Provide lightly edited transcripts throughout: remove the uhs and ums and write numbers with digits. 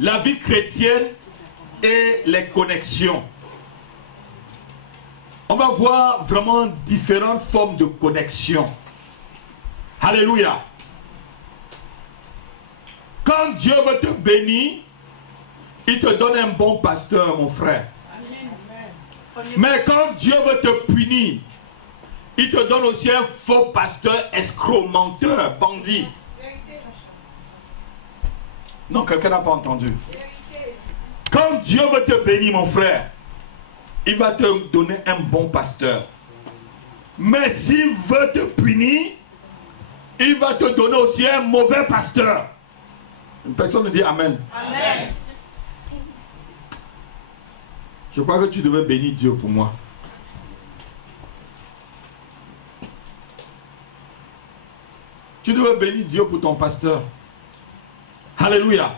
la vie chrétienne et les connexions. On va voir vraiment différentes formes de connexion. Alléluia. Quand Dieu veut te bénir, il te donne un bon pasteur, mon frère. Mais quand Dieu veut te punir, il te donne aussi un faux pasteur, escroc, menteur, bandit. Non, quelqu'un n'a pas entendu. Quand Dieu veut te bénir, mon frère, il va te donner un bon pasteur. Mais s'il veut te punir, il va te donner aussi un mauvais pasteur. Une personne me dit Amen. Amen. Je crois que tu devais bénir Dieu pour moi. Tu devais bénir Dieu pour ton pasteur. Alléluia.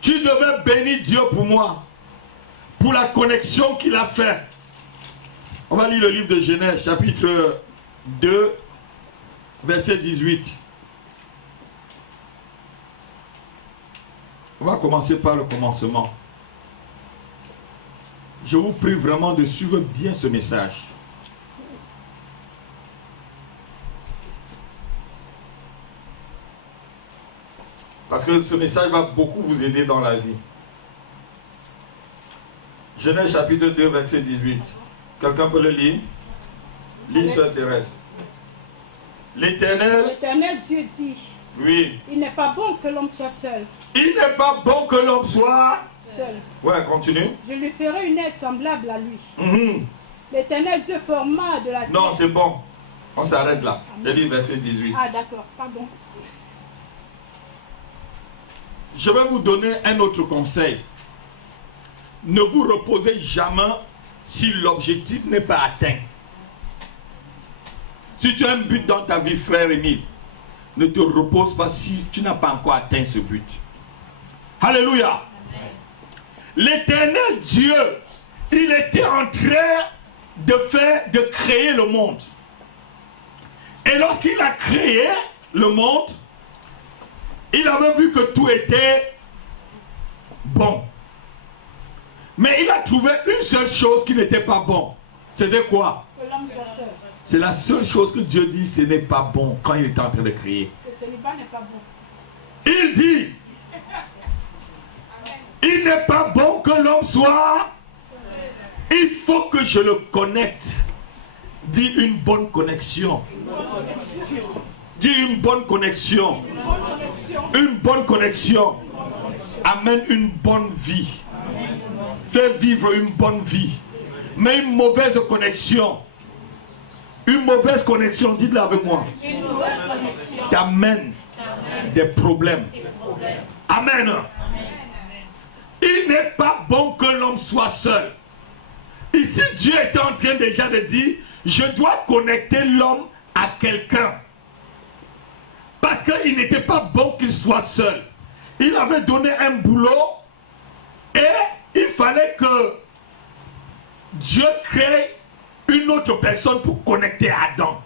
Tu devais bénir Dieu pour moi. Pour la connexion qu'il a fait. On va lire le livre de Genèse, chapitre 2, verset 18. On va commencer par le commencement. Je vous prie vraiment de suivre bien ce message. Parce que ce message va beaucoup vous aider dans la vie. Genèse chapitre 2, verset 18. Quelqu'un peut le lire? Lis, Sœur Thérèse. L'Éternel Dieu dit, oui. Il n'est pas bon que l'homme soit seul. Il n'est pas bon que l'homme soit seul. Ouais, continue. Je lui ferai une aide semblable à lui. L'Éternel Dieu forma de la terre. Non, c'est bon. On s'arrête là. Je lis verset 18. Ah, d'accord, pardon. Je vais vous donner un autre conseil. Ne vous reposez jamais si l'objectif n'est pas atteint. Si tu as un but dans ta vie, frère Émile, ne te repose pas si tu n'as pas encore atteint ce but. Alléluia. L'Éternel Dieu, il était en train de créer le monde. Et lorsqu'il a créé le monde, il avait vu que tout était bon. Mais il a trouvé une seule chose qui n'était pas bon. C'était quoi? Que l'homme soit seul. C'est la seule chose que Dieu dit, ce n'est pas bon quand il est en train de créer. Le célibat n'est pas bon. Il dit, il n'est pas bon que l'homme soit. Il faut que je le connecte. Dis une bonne connexion. Dis une bonne connexion. Une bonne connexion amène une bonne vie. Fait vivre une bonne vie. Mais une mauvaise connexion. Une mauvaise connexion, dites-le avec moi. T'amène des problèmes. Amen. Il n'est pas bon que l'homme soit seul. Ici, Dieu était en train déjà de dire, je dois connecter l'homme à quelqu'un. Parce qu'il n'était pas bon qu'il soit seul. Il avait donné un boulot et il fallait que Dieu crée une autre personne pour connecter Adam.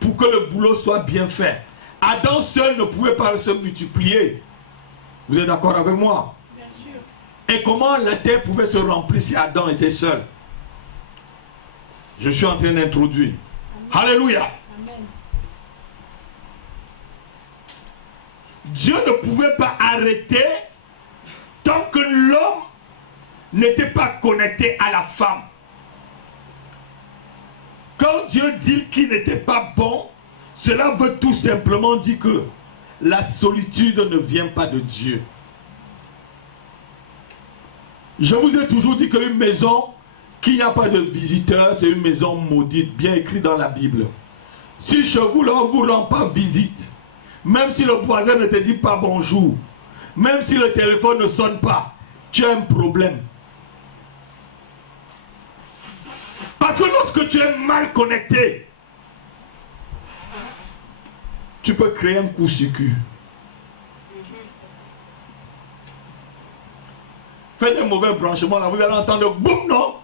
Pour que le boulot soit bien fait. Adam seul ne pouvait pas se multiplier. Vous êtes d'accord avec moi? Bien sûr. Et comment la terre pouvait se remplir si Adam était seul? Je suis en train d'introduire. Alléluia. Amen. Dieu ne pouvait pas arrêter tant que l'homme n'était pas connecté à la femme. Quand Dieu dit qu'il n'était pas bon, cela veut tout simplement dire que la solitude ne vient pas de Dieu. Je vous ai toujours dit qu'une maison qui n'y a pas de visiteurs, c'est une maison maudite, bien écrit dans la Bible. Si chez vous, là, on ne vous rend pas visite, même si le voisin ne te dit pas bonjour, même si le téléphone ne sonne pas, tu as un problème. Parce que lorsque tu es mal connecté, tu peux créer un coup-circuit. Faites un mauvais branchement, là, vous allez entendre boum, non?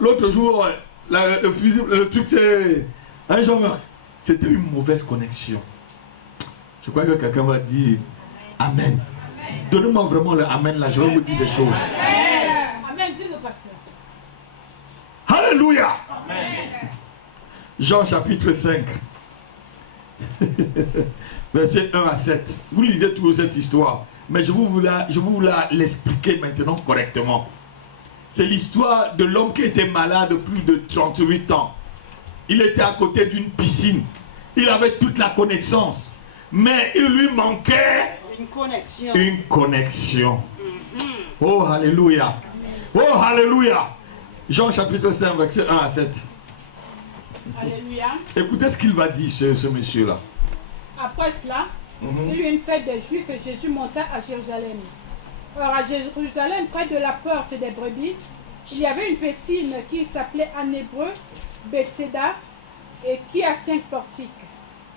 L'autre jour, le fusil, le truc, c'est... C'était une mauvaise connexion. Je crois que quelqu'un va dire Amen. Donnez-moi vraiment le Amen là, je vais vous dire des choses. Amen, dis le pasteur. Alléluia. Jean chapitre 5. Verset 1 à 7. Vous lisez toujours cette histoire. Mais je vous l'expliquer maintenant correctement. C'est l'histoire de l'homme qui était malade plus de 38 ans. Il était à côté d'une piscine. Il avait toute la connaissance. Mais il lui manquait Une connexion. une connexion. Oh, alléluia. Oh, alléluia. Jean chapitre 5, verset 1 à 7. Alléluia. Écoutez ce qu'il va dire, ce monsieur-là. Après cela, il y eut une fête des Juifs et Jésus monta à Jérusalem. Or, à Jérusalem, près de la porte des brebis, il y avait une piscine qui s'appelait en hébreu Bethséda et qui a 5 portiques.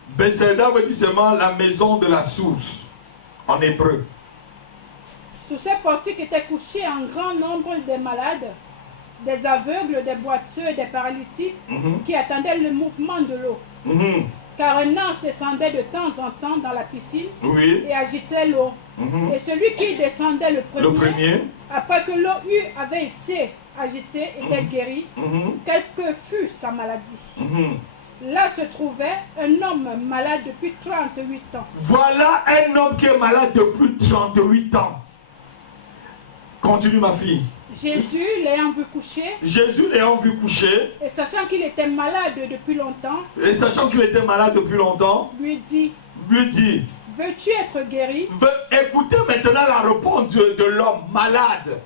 Bethséda veut dire seulement la maison de la source, en hébreu. Sous ces portiques étaient couchés un grand nombre de malades, des aveugles, des boiteux et des paralytiques qui attendaient le mouvement de l'eau. Car un ange descendait de temps en temps dans la piscine et agitait l'eau. Et celui qui descendait le premier, après que l'eau avait été agitée, était guéri, quelle que fût sa maladie. Là se trouvait un homme malade depuis 38 ans. Voilà un homme qui est malade depuis 38 ans. Continue ma fille. Jésus, l'ayant vu coucher, Et sachant qu'il était malade depuis longtemps, lui dit, veux-tu être guéri? Écoutez maintenant la réponse de l'homme malade.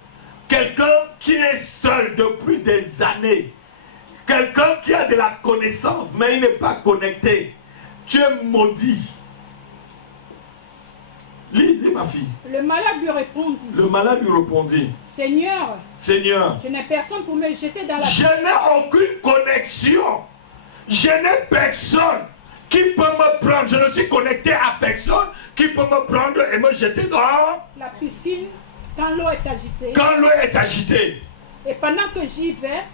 Quelqu'un qui est seul depuis des années. Quelqu'un qui a de la connaissance, mais il n'est pas connecté. Tu es maudit. Lis, ma fille. Le malade lui répondit, Seigneur, je n'ai personne pour me jeter dans la piscine. Je n'ai aucune connexion. Je n'ai personne qui peut me prendre. Je ne suis connecté à personne qui peut me prendre et me jeter dans la piscine quand l'eau est agitée. Et pendant que j'y vais,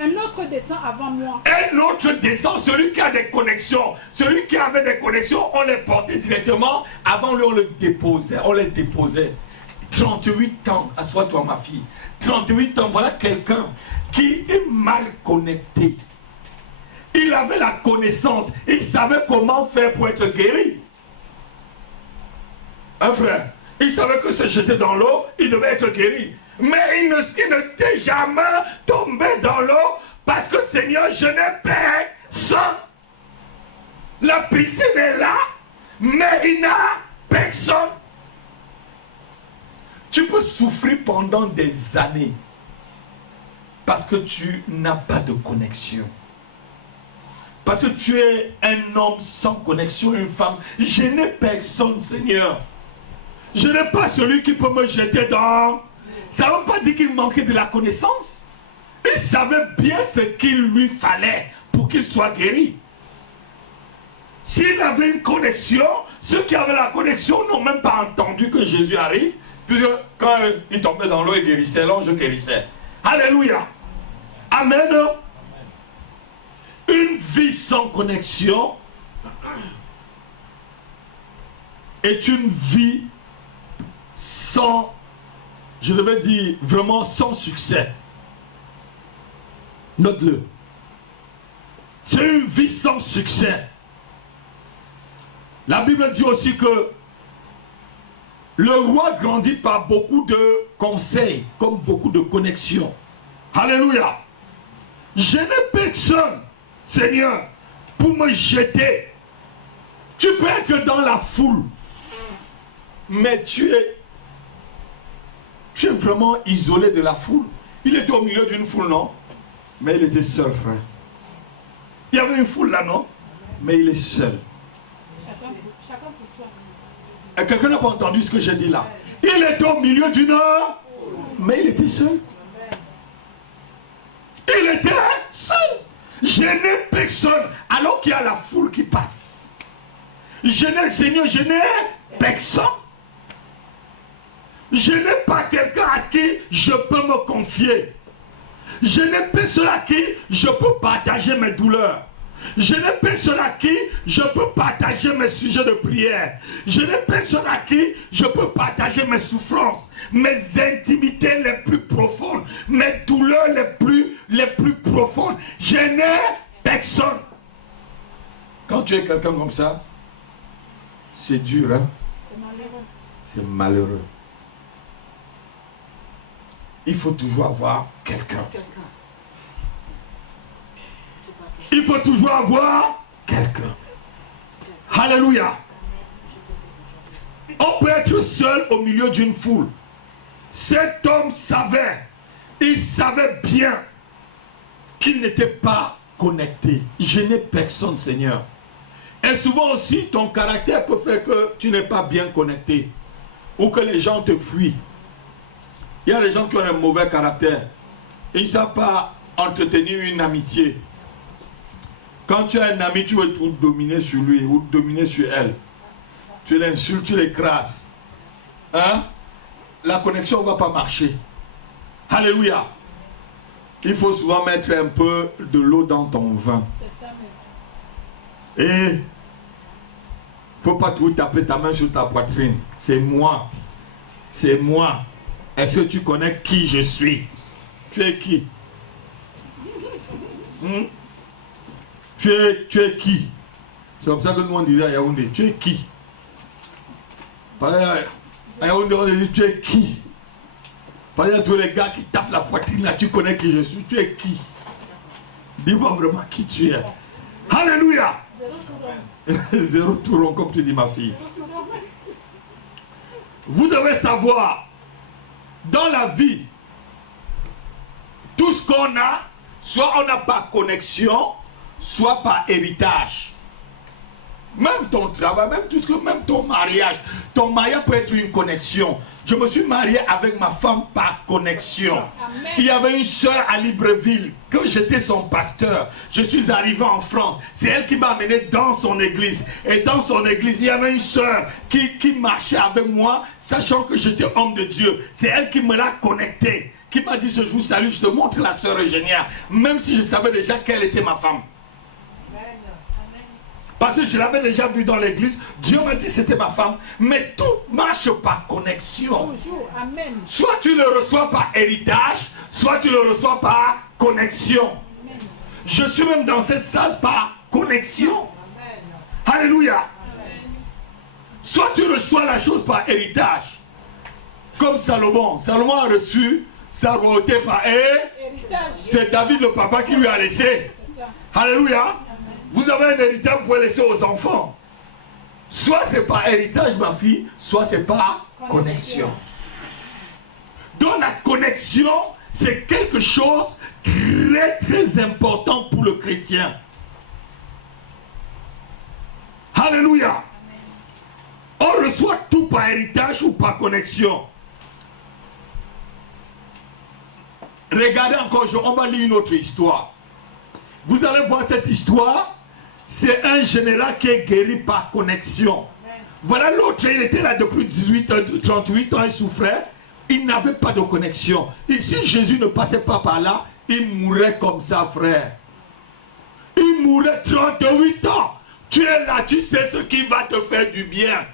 un autre descend avant moi. Celui qui a des connexions. Celui qui avait des connexions, on les portait directement. Avant lui, on les déposait. 38 ans, assois-toi ma fille. 38 ans, voilà quelqu'un qui est mal connecté. Il avait la connaissance. Il savait comment faire pour être guéri. Un frère, il savait que se jeter dans l'eau, il devait être guéri. Mais il n'était jamais tombé dans l'eau parce que Seigneur, je n'ai personne. La piscine est là, mais il n'a personne. Tu peux souffrir pendant des années parce que tu n'as pas de connexion. Parce que tu es un homme sans connexion, une femme. Je n'ai personne, Seigneur. Je n'ai pas celui qui peut me jeter dans... Ça ne veut pas dire qu'il manquait de la connaissance. Il savait bien ce qu'il lui fallait pour qu'il soit guéri. S'il avait une connexion, ceux qui avaient la connexion n'ont même pas entendu que Jésus arrive, puisque quand il tombait dans l'eau, il guérissait, l'ange guérissait. Alléluia. Amen. Une vie sans connexion est une vie sans, je devais dire vraiment sans succès. Note-le. C'est une vie sans succès. La Bible dit aussi que le roi grandit par beaucoup de conseils, comme beaucoup de connexions. Alléluia. Je n'ai personne, Seigneur, pour me jeter. Tu peux être dans la foule, mais tu es vraiment isolé de la foule. Il était au milieu d'une foule, non? Mais il était seul, frère. Il y avait une foule là, non? Mais il est seul. Chacun pour soi. Et quelqu'un n'a pas entendu ce que j'ai dit là. Il était au milieu d'une heure, mais il était seul. Il était seul. Je n'ai personne, alors qu'il y a la foule qui passe. Seigneur, je n'ai personne. Je n'ai pas quelqu'un à qui je peux me confier. Je n'ai personne à qui je peux partager mes douleurs. Je n'ai personne à qui je peux partager mes sujets de prière. Je n'ai personne à qui je peux partager mes souffrances, mes intimités les plus profondes, mes douleurs les plus profondes. Je n'ai personne. Quand tu es quelqu'un comme ça, c'est dur, hein? C'est malheureux. C'est malheureux. Il faut toujours avoir quelqu'un. Il faut toujours avoir quelqu'un. Alléluia. On peut être seul au milieu d'une foule. Cet homme savait, il savait bien qu'il n'était pas connecté. Je n'ai personne, Seigneur. Et souvent aussi, ton caractère peut faire que tu n'es pas bien connecté. Ou que les gens te fuient. Il y a des gens qui ont un mauvais caractère. Ils ne savent pas entretenir une amitié. Quand tu as un ami, tu veux tout dominer sur lui ou dominer sur elle. Tu l'insultes, tu l'écrases. Hein? La connexion ne va pas marcher. Alléluia. Il faut souvent mettre un peu de l'eau dans ton vin. Et il ne faut pas tout taper ta main sur ta poitrine. C'est moi. C'est moi. Est-ce que tu connais qui je suis? Tu es qui? Tu es qui? C'est comme ça que nous on disait à Yaoundé. Tu es qui? À Yaoundé on dit tu es qui? Par exemple, tous les gars qui tapent la poitrine là, tu connais qui je suis. Tu es qui? Dis-moi vraiment qui tu es. Alléluia. Zéro touron comme tu dis ma fille. Vous devez savoir, dans la vie, tout ce qu'on a, soit on n'a pas connexion, soit par héritage. Même ton travail, même tout ce que, même ton mariage peut être une connexion. Je me suis marié avec ma femme par connexion. Amen. Il y avait une soeur à Libreville, que j'étais son pasteur. Je suis arrivé en France. C'est elle qui m'a amené dans son église. Et dans son église, il y avait une soeur qui marchait avec moi, sachant que j'étais homme de Dieu. C'est elle qui me l'a connecté, qui m'a dit ce jour, salut, je te montre la soeur Eugénie, même si je savais déjà qu'elle était ma femme. Parce que je l'avais déjà vu dans l'église, Dieu m'a dit c'était ma femme, mais tout marche par connexion. Toujours. Amen. Soit tu le reçois par héritage, soit tu le reçois par connexion. Amen. Je suis même dans cette salle par connexion. Amen. Alléluia. Amen. Soit tu reçois la chose par héritage, comme Salomon. Salomon a reçu sa royauté par héritage. C'est David le papa qui lui a laissé. Alléluia. Vous avez un héritage, vous pouvez laisser aux enfants. Soit c'est par héritage, ma fille, soit c'est par connexion. Donc la connexion, c'est quelque chose de très important pour le chrétien. Alléluia. On reçoit tout par héritage ou par connexion. Regardez encore, on va lire une autre histoire. Vous allez voir cette histoire. C'est un général qui est guéri par connexion. Voilà l'autre, il était là depuis 38 ans, il souffrait. Il n'avait pas de connexion. Et si Jésus ne passait pas par là, il mourrait comme ça, frère. Il mourrait 38 ans. Tu es là, tu sais ce qui va te faire du bien.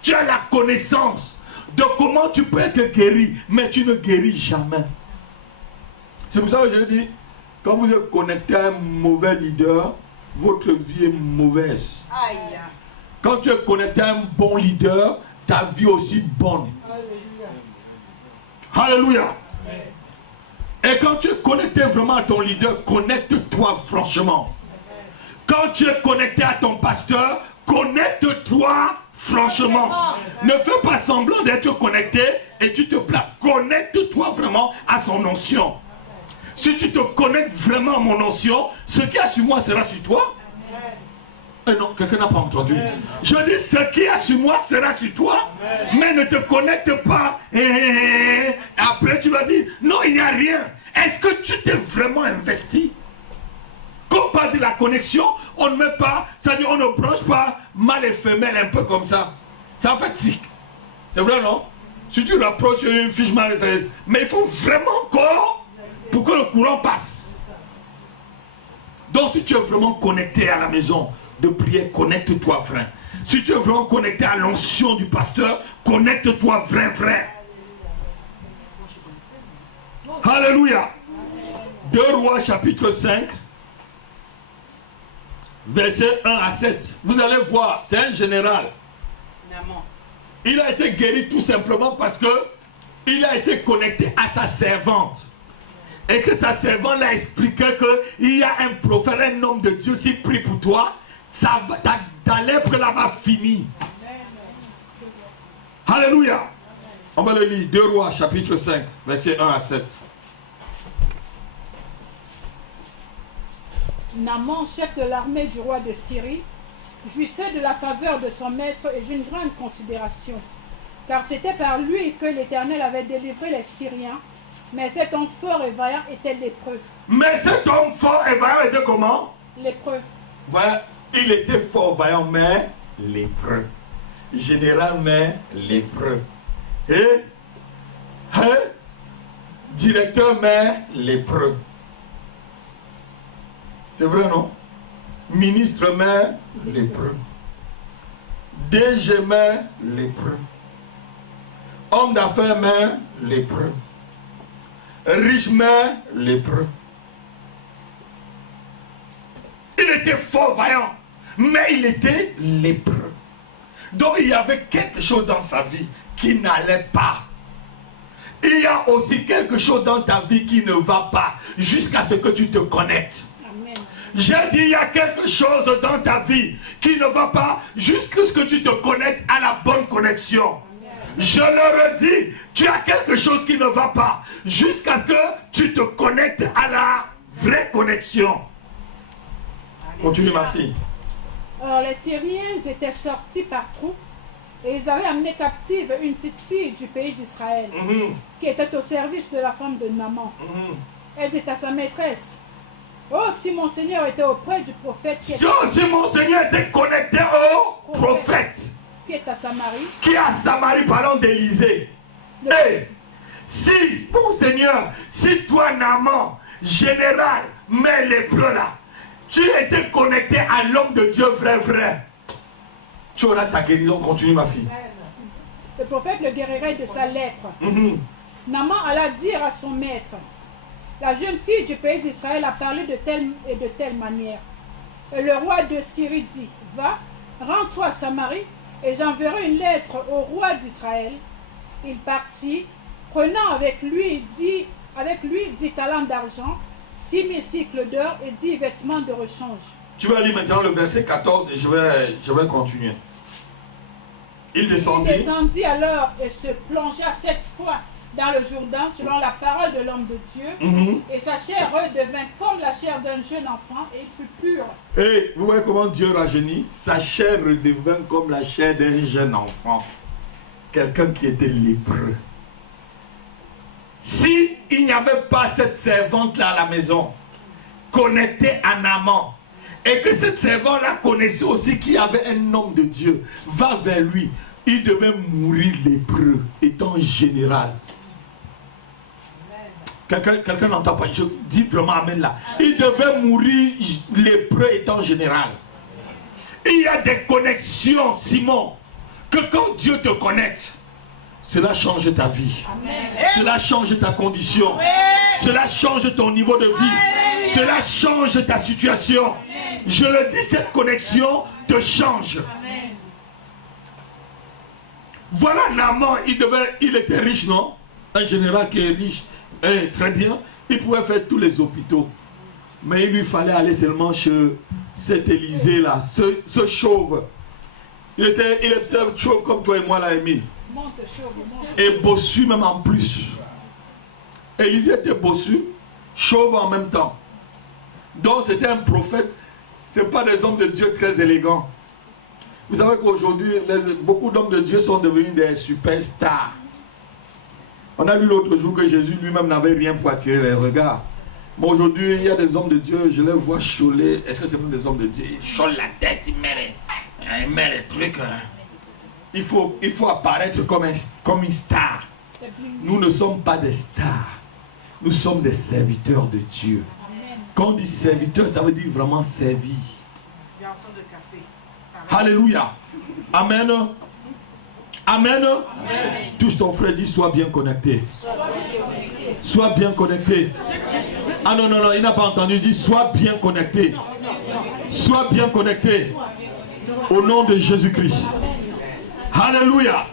Tu as la connaissance de comment tu peux être guéri, mais tu ne guéris jamais. C'est pour ça que je dis, quand vous êtes connecté à un mauvais leader, votre vie est mauvaise. Aïe. Quand tu es connecté à un bon leader, ta vie aussi bonne. Alléluia. Et quand tu es connecté vraiment à ton leader, connecte-toi franchement. Quand tu es connecté à ton pasteur, connecte-toi franchement. Ne fais pas semblant d'être connecté et tu te plains. Connecte-toi vraiment à son onction. Si tu te connectes vraiment à mon onction, ce qui est sur moi sera sur toi. Non, quelqu'un n'a pas entendu. Je dis ce qui est sur moi sera sur toi. Mais ne te connecte pas. Et après tu vas dire, non, il n'y a rien. Est-ce que tu t'es vraiment investi? Quand on parle de la connexion, on ne met pas, c'est-à-dire on ne branche pas mâle et femelle un peu comme ça. Ça fait tic. C'est vrai, non? Si tu rapproches une fiche mâle, mais il faut vraiment encore pour que le courant passe. Donc si tu es vraiment connecté à la maison de prière, connecte-toi vrai. Si tu es vraiment connecté à l'onction du pasteur, connecte-toi vrai. Alléluia. 2 Rois chapitre 5, verset 1 à 7. Vous allez voir, c'est un général. Il a été guéri tout simplement parce que il a été connecté à sa servante. Et que sa servante l'a expliqué qu'il y a un prophète, un homme de Dieu, s'il prie pour toi, ta lèpre là va finir. Alléluia. On va le lire. 2 Rois chapitre 5, verset 1 à 7. Naaman, chef de l'armée du roi de Syrie, jouissait de la faveur de son maître et d'une grande considération, car c'était par lui que l'Éternel avait délivré les Syriens, mais cet homme fort et vaillant était lépreux. Mais cet homme fort et vaillant était comment? Lépreux. Voilà, il était fort, vaillant, mais lépreux. Général, mais lépreux. Et directeur, mais lépreux. C'est vrai, non? Ministre, mais lépreux. DG, mais lépreux. Homme d'affaires, mais lépreux. Riche, mais lépreux. Il était fort, vaillant, mais il était lépreux. Donc il y avait quelque chose dans sa vie qui n'allait pas. Il y a aussi quelque chose dans ta vie qui ne va pas jusqu'à ce que tu te connectes. Amen. J'ai dit il y a quelque chose dans ta vie qui ne va pas jusqu'à ce que tu te connectes à la bonne connexion. Je le redis, tu as quelque chose qui ne va pas jusqu'à ce que tu te connectes à la vraie connexion. Continue ma fille. Alors les Syriens étaient sortis par troupes et ils avaient amené captive une petite fille du pays d'Israël qui était au service de la femme de Naaman. Elle dit à sa maîtresse: oh, si mon Seigneur était auprès du prophète Si mon Seigneur était connecté au prophète qui est à Samarie, qui est à Samarie, parlant d'Élysée. Hey, si mon Seigneur, si toi Naaman, général, mais lépreux là, tu étais connecté à l'homme de Dieu vrai, tu auras ta guérison. Continue ma fille. le prophète le guérirait de sa lèpre. Naaman alla dire à son maître: la jeune fille du pays d'Israël a parlé de telle et de telle manière. Et le roi de Syrie dit: va, rends-toi à Samarie, et j'enverrai une lettre au roi d'Israël. Il partit, prenant avec lui 10 talents d'argent, 6000 cycles d'or et 10 vêtements de rechange. Tu vas lire maintenant le verset 14 et je vais continuer. Il descendit alors et se plongea 7 fois dans le Jourdain selon la parole de l'homme de Dieu. Et sa chair redevint comme la chair d'un jeune enfant et il fut pur. Et vous voyez comment Dieu rajeunit? Sa chair redevint comme la chair d'un jeune enfant. Quelqu'un qui était lépreux. Si il n'y avait pas cette servante-là à la maison, connectée à Naaman, et que cette servante-là connaissait aussi qu'il y avait un homme de Dieu, va vers lui, il devait mourir lépreux, étant général. Quelqu'un n'entend pas, je dis vraiment amen là. Il devait mourir lépreux étant général. Il y a des connexions, Simon, que quand Dieu te connecte, cela change ta vie. Amen. Cela change ta condition. Amen. Cela change ton niveau de vie. Amen. Cela change ta situation. Amen. Je le dis, cette connexion te change. Amen. Voilà Naaman, il était riche, non? Un général qui est riche, très bien. Il pouvait faire tous les hôpitaux. Mais il lui fallait aller seulement chez cet Élysée là, ce chauve. Il était chauve comme toi et moi là, Émile. Et bossu même en plus. Élysée était bossu, chauve en même temps. Donc c'était un prophète. Ce n'est pas des hommes de Dieu très élégants. Vous savez qu'aujourd'hui, beaucoup d'hommes de Dieu sont devenus des superstars. On a vu l'autre jour que Jésus lui-même n'avait rien pour attirer les regards. Mais aujourd'hui, il y a des hommes de Dieu, je les vois choler. Est-ce que c'est même des hommes de Dieu? Ils cholent la tête, ils mettent les trucs. Il faut apparaître comme une star. Nous ne sommes pas des stars. Nous sommes des serviteurs de Dieu. Quand on dit serviteur, ça veut dire vraiment servi. Garçon de café. Alléluia. Amen. Amen. Amen. Touche ton frère, dis sois bien connecté. Sois bien connecté. Ah non, non, non, il n'a pas entendu. Dis sois bien connecté. Sois bien connecté. Au nom de Jésus-Christ. Alléluia.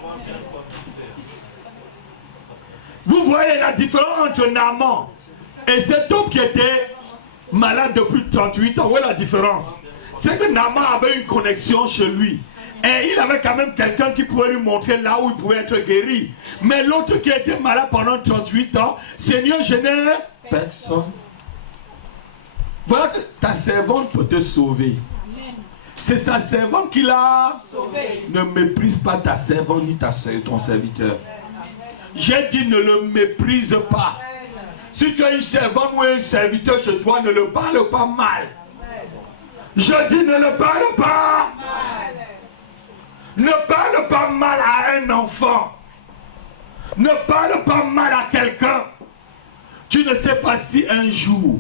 Vous voyez la différence entre Naaman et cet homme qui était malade depuis 38 ans. Où est la différence? C'est que Naaman avait une connexion chez lui. Et il avait quand même quelqu'un qui pouvait lui montrer là où il pouvait être guéri. Mais l'autre qui était malade pendant 38 ans, Seigneur, je n'ai personne. Voilà que ta servante peut te sauver. C'est sa servante qui l'a sauvé. Ne méprise pas ta servante ni ton serviteur. J'ai dit ne le méprise pas. Si tu as une servante ou un serviteur chez toi, ne le parle pas mal. Je dis ne le parle pas mal. Ne parle pas mal à un enfant. Ne parle pas mal à quelqu'un. Tu ne sais pas si un jour,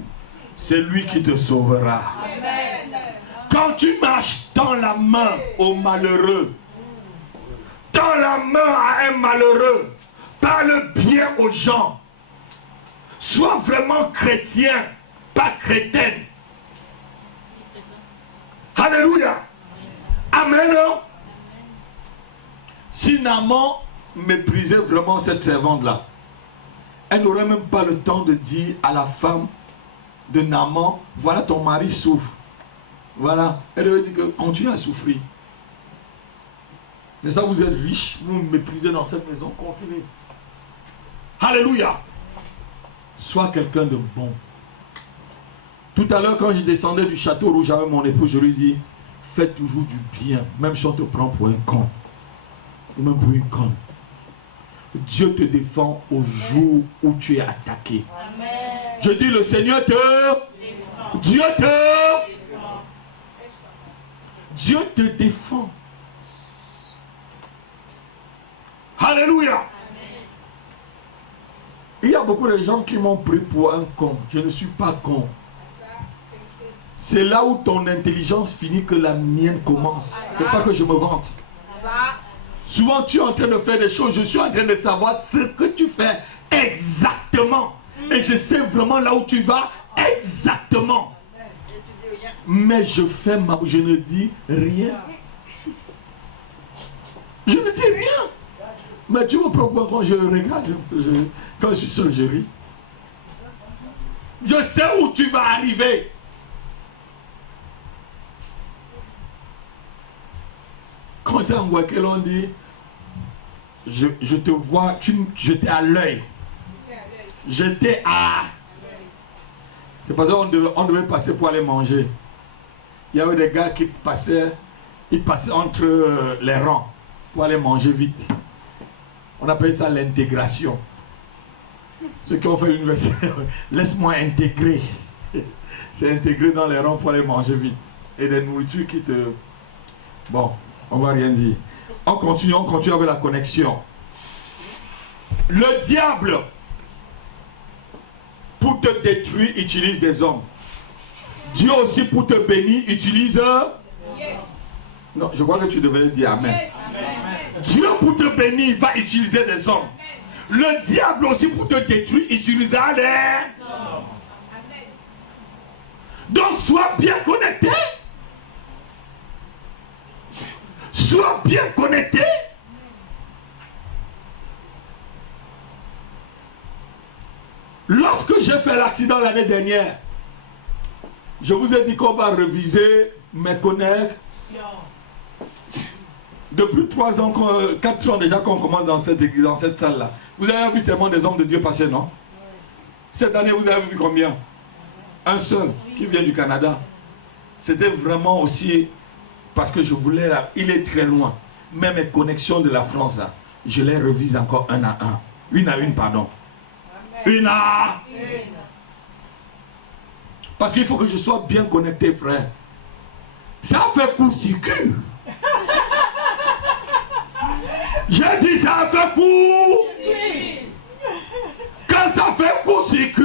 c'est lui qui te sauvera. Amen. Quand tu marches, tends la main au malheureux. Tends la main à un malheureux. Parle bien aux gens. Sois vraiment chrétien, pas crétaine. Alléluia. Amen. Si Naaman méprisait vraiment cette servante-là, elle n'aurait même pas le temps de dire à la femme de Naaman, voilà ton mari souffre. Voilà. Elle aurait dit que continue à souffrir. Mais ça, vous êtes riche, vous me méprisez dans cette maison, continuez. Alléluia. Sois quelqu'un de bon. Tout à l'heure, quand je descendais du château rouge avec mon époux, je lui dis, fais toujours du bien, même si on te prend pour un con. Ou même pour une conne. Dieu te défend au jour où tu es attaqué. Amen. Je dis, le Seigneur te défend. Dieu te défend. Alléluia. Amen. Il y a beaucoup de gens qui m'ont pris pour un con. Je ne suis pas con. C'est là où ton intelligence finit que la mienne commence. C'est pas que je me vante. Souvent tu es en train de faire des choses, je suis en train de savoir ce que tu fais exactement. Et je sais vraiment là où tu vas exactement. Mais je ne dis rien. Je ne dis rien. Mais tu me prends quand je regarde, quand je suis seul, je ris. Je sais où tu vas arriver. Quand tu es en Guaquel, on dit, je te vois, j'étais à l'œil. J'étais à... C'est parce qu'on devait passer pour aller manger. Il y avait des gars qui passaient, ils passaient entre les rangs pour aller manger vite. On appelle ça l'intégration. Ceux qui ont fait l'université, laisse-moi intégrer. C'est intégrer dans les rangs pour aller manger vite. Et des nourritures qui te... Bon, on va rien dire. On continue avec la connexion. Le diable, pour te détruire, utilise des hommes. Dieu aussi, pour te bénir, utilise... Yes. Non, je crois que tu devais dire Amen. Yes. Amen. Dieu, pour te bénir, va utiliser des hommes. Amen. Le diable aussi, pour te détruire, utilisera des hommes. Donc, sois bien connecté. Sois bien connecté. Lorsque j'ai fait l'accident l'année dernière, je vous ai dit qu'on va réviser mes connexions. Depuis 3 ans, 4 ans déjà qu'on commence dans cette salle-là. Vous avez vu tellement des hommes de Dieu passer, non? Cette année, vous avez vu combien? Un seul qui vient du Canada. C'était vraiment aussi parce que je voulais là, il est très loin. Mais mes connexions de la France là, je les revise encore un à un. Une à une, pardon. Une à une. Parce qu'il faut que je sois bien connecté, frère. Ça fait court-circuit. J'ai dit ça fait court. Quand ça fait court-circuit,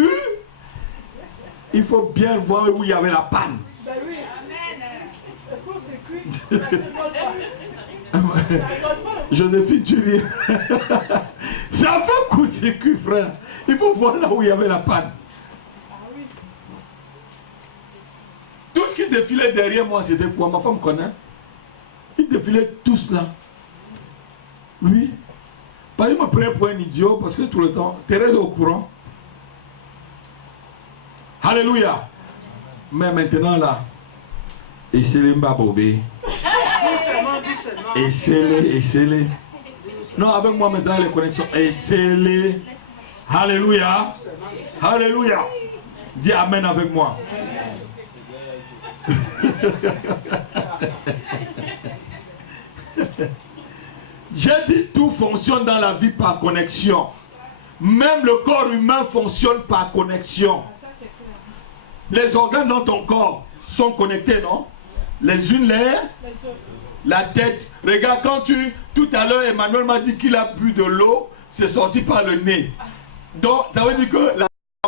il faut bien voir où il y avait la panne. Ben oui. Le court-circuit, ça ne rigole pas. Ça rigole pas. Joséphine, tu lis. C'est un peu court-circuit, frère. Il faut voir là où il y avait la panne. Ah oui. Tout ce qui défilait derrière moi, c'était quoi? Ma femme connaît. Ils défilaient tous là. Oui. Pas il me prenait pour un idiot parce que tout le temps, Thérèse est au courant. Alléluia. Mais maintenant là, essayez Mbabobé. Essayez. Non, avec moi maintenant les connexions. Essayez. Alléluia. Alléluia. Dis Amen avec moi. J'ai dit tout fonctionne dans la vie par connexion. Même le corps humain fonctionne par connexion. Ça, c'est clair. Les organes dans ton corps sont connectés, non? Les unes Les autres. la tête. Regarde, quand tout à l'heure, Emmanuel m'a dit qu'il a bu de l'eau, c'est sorti par le nez. Donc, ça veut dire que la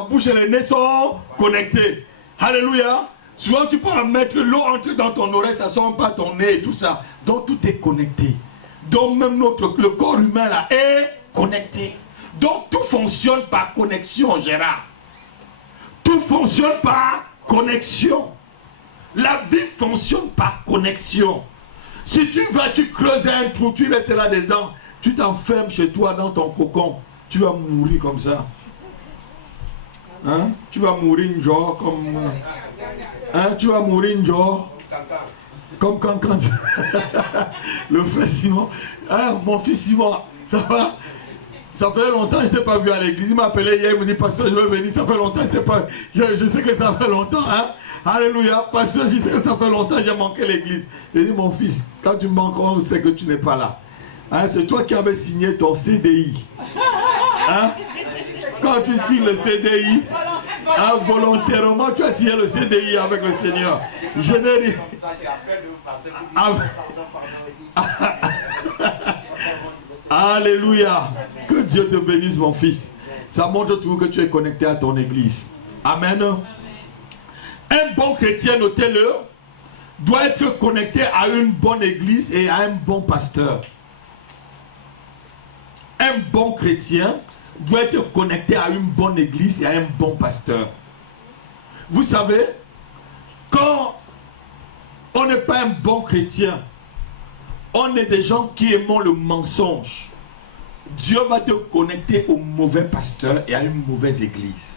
bouche et le nez sont connectés. Alléluia. Souvent, tu peux en mettre l'eau entre dans ton oreille, ça ne sort pas ton nez et tout ça. Donc, tout est connecté. Donc, même le corps humain là est connecté. Donc, tout fonctionne par connexion, Gérard. Tout fonctionne par connexion. La vie fonctionne par connexion. Si tu vas, tu creuses un trou, tu restes là dedans, tu t'enfermes chez toi dans ton cocon, tu vas mourir comme ça. Hein? Tu vas mourir genre comme... Hein? Tu vas mourir genre... Comme quand le frère Simon, hein, mon fils Simon, ça va? Ça fait longtemps que je ne t'ai pas vu à l'église. Il m'a appelé hier, il me dit, pasteur, je veux venir, ça fait longtemps que je t'ai pas... Je sais que ça fait longtemps, hein? Alléluia, pasteur, je sais que ça fait longtemps que j'ai manqué l'église. Il dit, mon fils, quand tu manques, on sait que tu n'es pas là. Hein, c'est toi qui avais signé ton CDI. Hein? Quand tu signes le CDI, hein, volontairement, tu as signé le CDI avec le Seigneur. Je n'ai rien. Alléluia. Que Dieu te bénisse, mon fils. Ça montre tout que tu es connecté à ton église. Amen. Un bon chrétien, notez-le, doit être connecté à une bonne église et à un bon pasteur. Un bon chrétien doit être connecté à une bonne église et à un bon pasteur. Vous savez, quand on n'est pas un bon chrétien, on est des gens qui aiment le mensonge. Dieu va te connecter au mauvais pasteur et à une mauvaise église.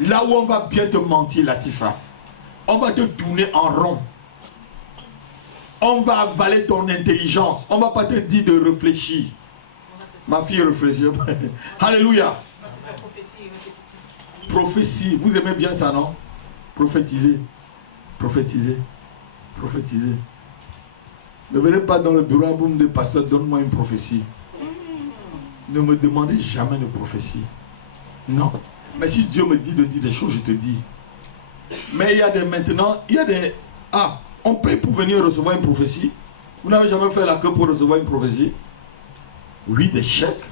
Là où on va bien te mentir, Latifa, on va te tourner en rond. On va avaler ton intelligence. On ne va pas te dire de réfléchir. Ma fille réfléchit. Alléluia. Prophétie. Vous aimez bien ça, non? Prophétiser. Prophétiser. Prophétiser. Ne venez pas dans le bureau boum de pasteur, donne-moi une prophétie. Ne me demandez jamais de prophétie. Non. Mais si Dieu me dit de dire des choses, je te dis. Mais il y a des maintenant, il y a des... Ah, on paye pour venir recevoir une prophétie. Vous n'avez jamais fait la queue pour recevoir une prophétie? Oui, des chèques.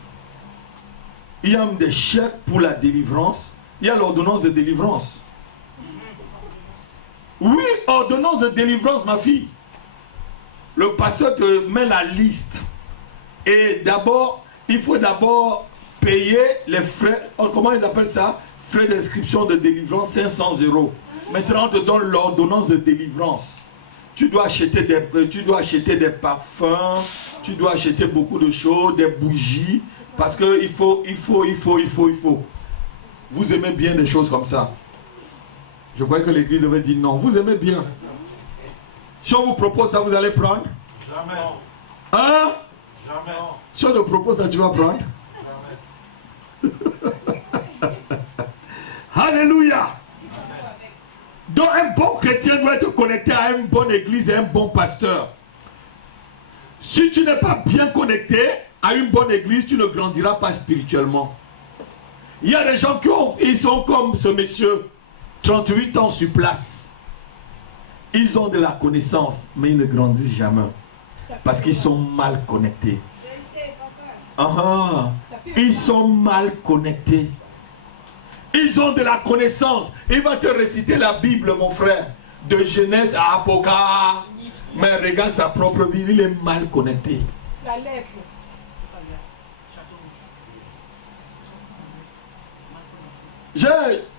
Il y a des chèques pour la délivrance. Il y a l'ordonnance de délivrance. Oui, ordonnance de délivrance, ma fille. Le pasteur te met la liste. Et d'abord, il faut d'abord payer les frais. Comment ils appellent ça? Frais d'inscription de délivrance, 500 €. Maintenant, on te donne l'ordonnance de délivrance. Tu dois acheter des parfums, tu dois acheter beaucoup de choses, des bougies, parce que il faut. Vous aimez bien des choses comme ça. Je croyais que l'église devait dire non. Vous aimez bien. Si on vous propose ça, vous allez prendre? Jamais. Hein? Jamais. Si on te propose ça, tu vas prendre? Alléluia. Donc un bon chrétien doit être connecté à une bonne église et un bon pasteur. Si tu n'es pas bien connecté à une bonne église, tu ne grandiras pas spirituellement. Il y a des gens ils sont comme ce monsieur, 38 ans sur place. Ils ont de la connaissance, mais ils ne grandissent jamais. Parce qu'ils sont mal connectés. Ils sont mal connectés. Ils ont de la connaissance. Il va te réciter la Bible, mon frère. De Genèse à Apocalypse. Mais regarde sa propre vie, il est mal connecté. La lettre.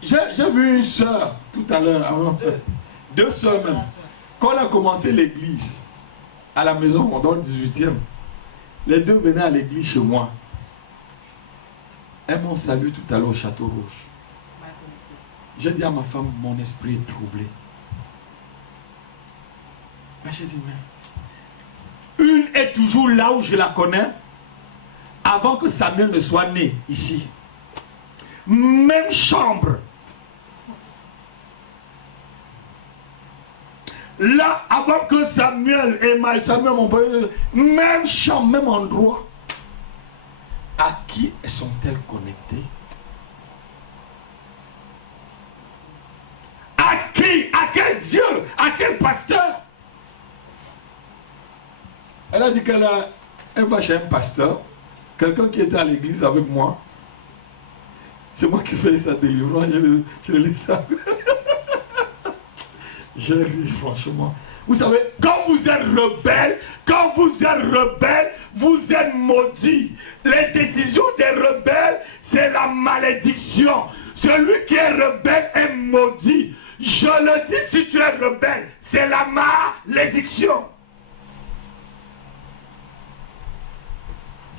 J'ai vu une soeur tout à l'heure. Deux soeurs même. Quand on a commencé l'église, à la maison, dans le 18e, les deux venaient à l'église chez moi. Elles m'ont salué tout à l'heure au Château Rouge. J'ai dit à ma femme, mon esprit est troublé. Mais j'ai dit, mais une est toujours là où je la connais, avant que Samuel ne soit né ici. Même chambre. Là, avant que Samuel et Samuel, mon père, même chambre, même endroit. À qui sont-elles connectées? À qui? À quel Dieu? À quel pasteur? Elle a dit qu'elle va chez un pasteur, quelqu'un qui était à l'église avec moi. C'est moi qui fais sa délivrance, je le laisse ça. J'ai ri franchement. Vous savez, quand vous êtes rebelle, vous êtes maudit. Les décisions des rebelles, c'est la malédiction. Celui qui est rebelle est maudit. Je le dis, si tu es rebelle, c'est la malédiction.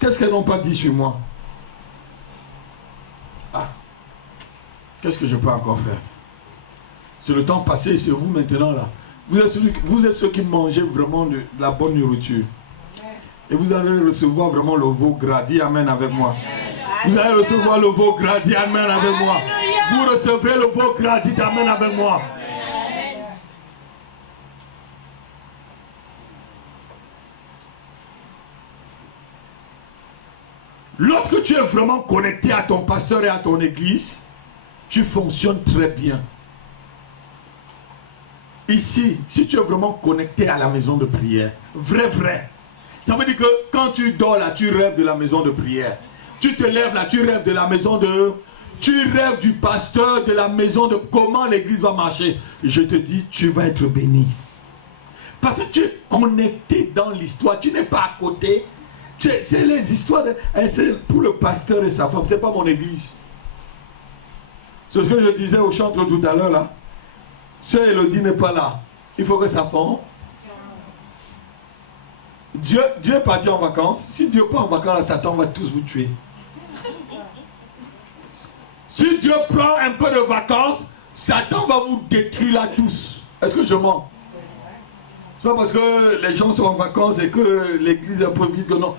Qu'est-ce qu'elles n'ont pas dit sur moi? Ah, qu'est-ce que je peux encore faire? C'est le temps passé, c'est vous maintenant là. Vous êtes ceux qui mangez vraiment de la bonne nourriture. Et vous allez recevoir vraiment le veau gras. Dis amen avec moi. Vous allez recevoir le veau gras. Dis amen avec moi. Vous recevrez le veau gras. Dites amen avec moi. Lorsque tu es vraiment connecté à ton pasteur et à ton église, tu fonctionnes très bien. Ici, si tu es vraiment connecté à la maison de prière, vrai, ça veut dire que quand tu dors là, tu rêves de la maison de prière. Tu te lèves là, tu rêves de la maison de... Tu rêves du pasteur, de la maison de... Comment l'église va marcher? Je te dis, tu vas être béni. Parce que tu es connecté dans l'histoire, tu n'es pas à côté. C'est les histoires, c'est pour le pasteur et sa femme, c'est pas mon église. C'est ce que je disais au chantre tout à l'heure là. Sœur Elodie n'est pas là. Il faut que sa femme. Dieu est parti en vacances. Si Dieu part en vacances, là, Satan va tous vous tuer. Si Dieu prend un peu de vacances, Satan va vous détruire là tous. Est-ce que je mens? C'est pas parce que les gens sont en vacances et que l'église est un peu vide que non.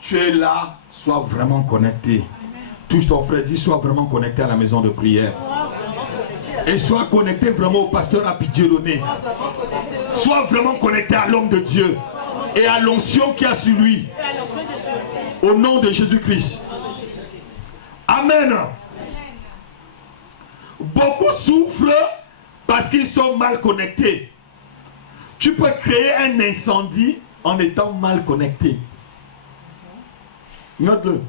Tu es là, sois vraiment connecté. Touche ton frère, dis sois vraiment connecté à la maison de prière. Et sois connecté vraiment au pasteur à pitié donné. Sois vraiment connecté à l'homme de Dieu et à l'onction qui a sur lui. Au nom de Jésus-Christ. Amen. Beaucoup souffrent parce qu'ils sont mal connectés. Tu peux créer un incendie en étant mal connecté. Note-le.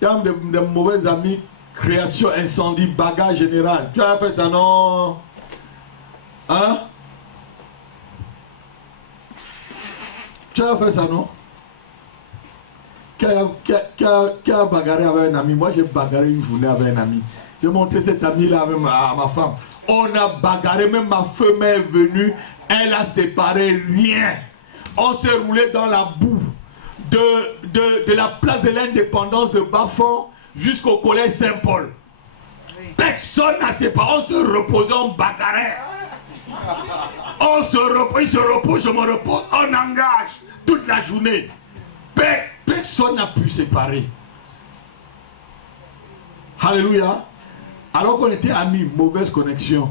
Il y a de mauvais amis, création, incendie, bagarre générale. Tu as fait ça, non? Hein? Tu as fait ça, non? Qui a bagarré avec un ami? Moi, j'ai bagarré une journée avec un ami. J'ai montré cet ami-là à ma femme. On a bagarré, même ma femme est venue. Elle a séparé rien. On s'est roulé dans la boue de la place de l'indépendance de Bafon jusqu'au collège Saint-Paul. Personne n'a séparé. On se reposait, on bagarrait. On se repose, il se repose, je me repose. On engage toute la journée. Personne n'a pu séparer. Alléluia. Alors qu'on était amis, mauvaise connexion.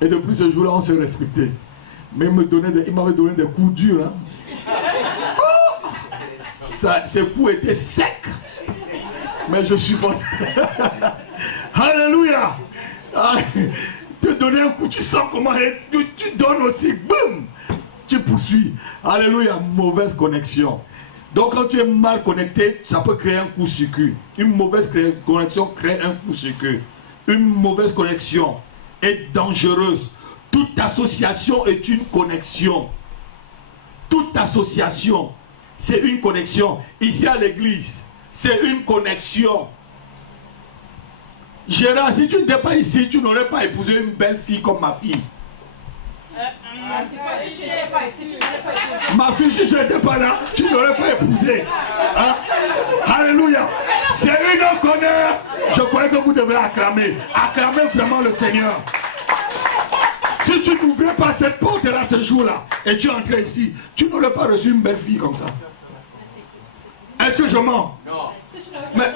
Et depuis ce jour-là, on s'est respecté. Mais il m'avait donné des coups durs. Hein. Oh, ses coups étaient secs. Mais je supporte. Alléluia. Te donner un coup, tu sens comment tu donnes aussi. Boum. Tu poursuis. Alléluia. Mauvaise connexion. Donc quand tu es mal connecté, ça peut créer un court-circuit. Une mauvaise connexion crée un court-circuit. Une mauvaise connexion est dangereuse. Toute association est une connexion. Toute association, c'est une connexion. Ici à l'église, c'est une connexion. Gérard, si tu n'étais pas ici, tu n'aurais pas épousé une belle fille comme ma fille. Ma fille, si je n'étais pas là, tu n'aurais pas épousé. Hein? Alléluia. C'est une honneur. Je crois que vous devez acclamer. Acclamez vraiment le Seigneur. Si tu n'ouvrais pas cette porte-là ce jour-là, et tu entrais ici, tu n'aurais pas reçu une belle fille comme ça. Est-ce que je mens? Non. Mais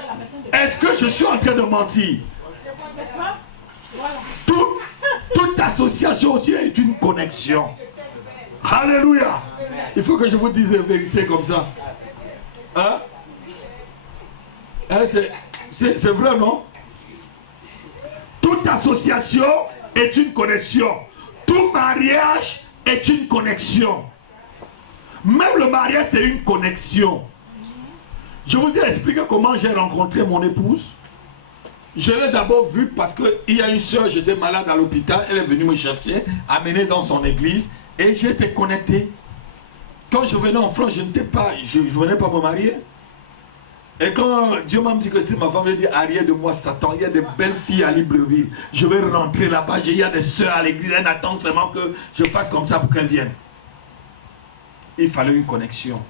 est-ce que je suis en train de mentir? Toute association aussi est une connexion. Alléluia. Il faut que je vous dise la vérité comme ça. Hein? C'est vrai, non? Toute association est une connexion. Tout mariage est une connexion. Même le mariage, c'est une connexion. Je vous ai expliqué comment j'ai rencontré mon épouse. Je l'ai d'abord vue parce qu'il y a une soeur, j'étais malade à l'hôpital, elle est venue me chercher, amener dans son église, et j'étais connecté. Quand je venais en France, je ne venais pas me marier. Et quand Dieu m'a dit que c'était ma femme, il a dit, arrière de moi Satan, il y a des belles filles à Libreville. Je vais rentrer là-bas, il y a des soeurs à l'église, elles attendent seulement que je fasse comme ça pour qu'elles viennent. Il fallait une connexion.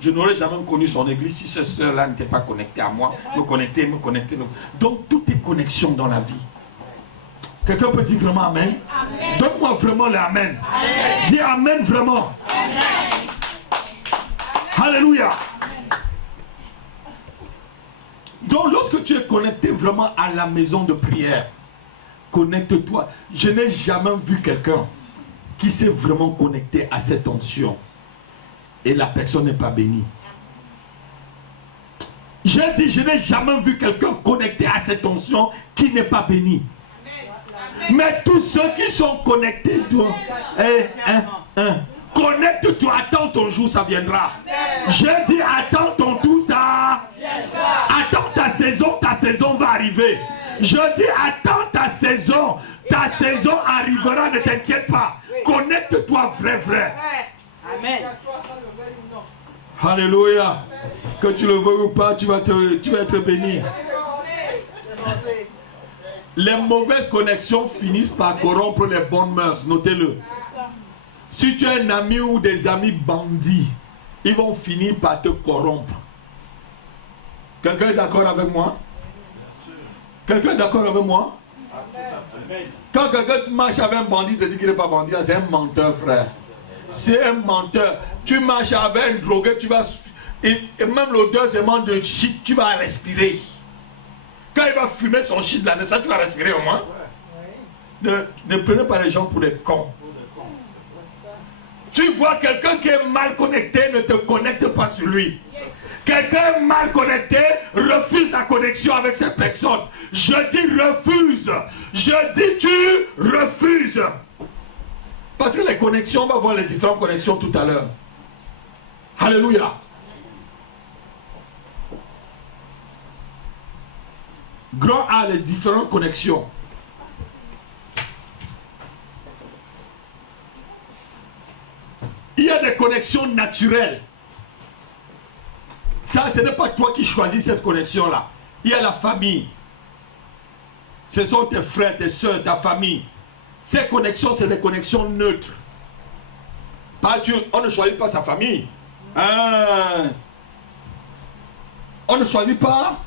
Je n'aurais jamais connu son église si cette soeur-là n'était pas connectée à moi, me connecter. Donc tout est connexion dans la vie. Quelqu'un peut dire vraiment Amen? Amen. Donne-moi vraiment le Amen. Amen. Dis Amen vraiment. Amen. Alléluia. Donc lorsque tu es connecté vraiment à la maison de prière, connecte-toi. Je n'ai jamais vu quelqu'un qui s'est vraiment connecté à cette onction et la personne n'est pas bénie. J'ai dit, je n'ai jamais vu quelqu'un connecté à cette onction qui n'est pas béni. Mais tous ceux qui sont connectés doivent... Connecte-toi, attends ton jour, ça viendra. J'ai dit, attends ton tour, ça... Attends ta saison va arriver. Je dis, attends ta saison arrivera, ne t'inquiète pas. Connecte-toi, vrai. Amen. Alléluia. Que tu le veux ou pas, tu vas être béni. Les mauvaises connexions finissent par corrompre les bonnes mœurs. Notez-le. Si tu as un ami ou des amis bandits, ils vont finir par te corrompre. Quelqu'un est d'accord avec moi? Quelqu'un est d'accord avec moi? Quand quelqu'un marche avec un bandit, te dit qu'il n'est pas bandit, c'est un menteur, frère. C'est un menteur. Tu marches avec un drogué, tu vas... Et même l'odeur seulement de shit, tu vas respirer. Quand il va fumer son shit là, ça tu vas respirer au moins. Ne prenez pas les gens pour des cons. Tu vois quelqu'un qui est mal connecté, ne te connecte pas sur lui. Quelqu'un mal connecté refuse la connexion avec cette personne. Je dis refuse. Je dis tu refuses. Parce que les connexions, on va voir les différentes connexions tout à l'heure. Alléluia. Grand A, les différentes connexions. Il y a des connexions naturelles. Ça, ce n'est pas toi qui choisis cette connexion-là. Il y a la famille. Ce sont tes frères, tes soeurs, ta famille. Ces connexions, c'est des connexions neutres. On ne choisit pas sa famille. On ne choisit pas.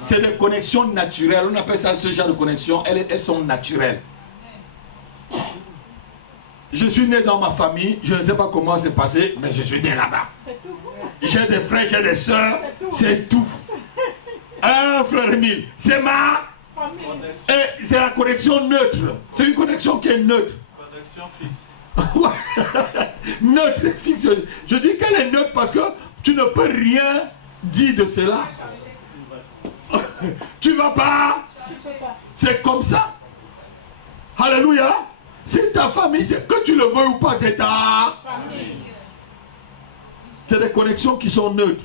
C'est des connexions naturelles. On appelle ça ce genre de connexions. Elles sont naturelles. Je suis né dans ma famille. Je ne sais pas comment c'est passé, mais je suis né là-bas. J'ai des frères, j'ai des soeurs. C'est tout. Frère Émile, c'est ma... Et c'est la connexion neutre. C'est une connexion qui est neutre. Connexion fixe. Neutre et fixe. Je dis qu'elle est neutre parce que tu ne peux rien dire de cela. Tu vas pas. C'est comme ça. Alléluia. C'est ta famille. Que tu le veux ou pas, c'est ta famille. C'est des connexions qui sont neutres.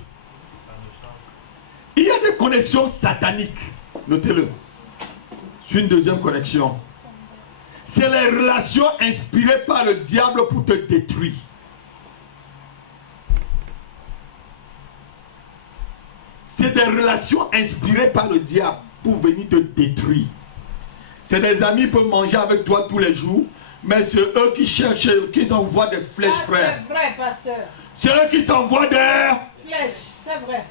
Il y a des connexions sataniques. Notez-le. C'est une deuxième connexion. C'est les relations inspirées par le diable pour te détruire. C'est des relations inspirées par le diable pour venir te détruire. C'est des amis qui peuvent manger avec toi tous les jours, mais c'est eux qui cherchent, qui t'envoient des flèches, frère. C'est vrai, pasteur. C'est eux qui t'envoient des Flèches, c'est vrai.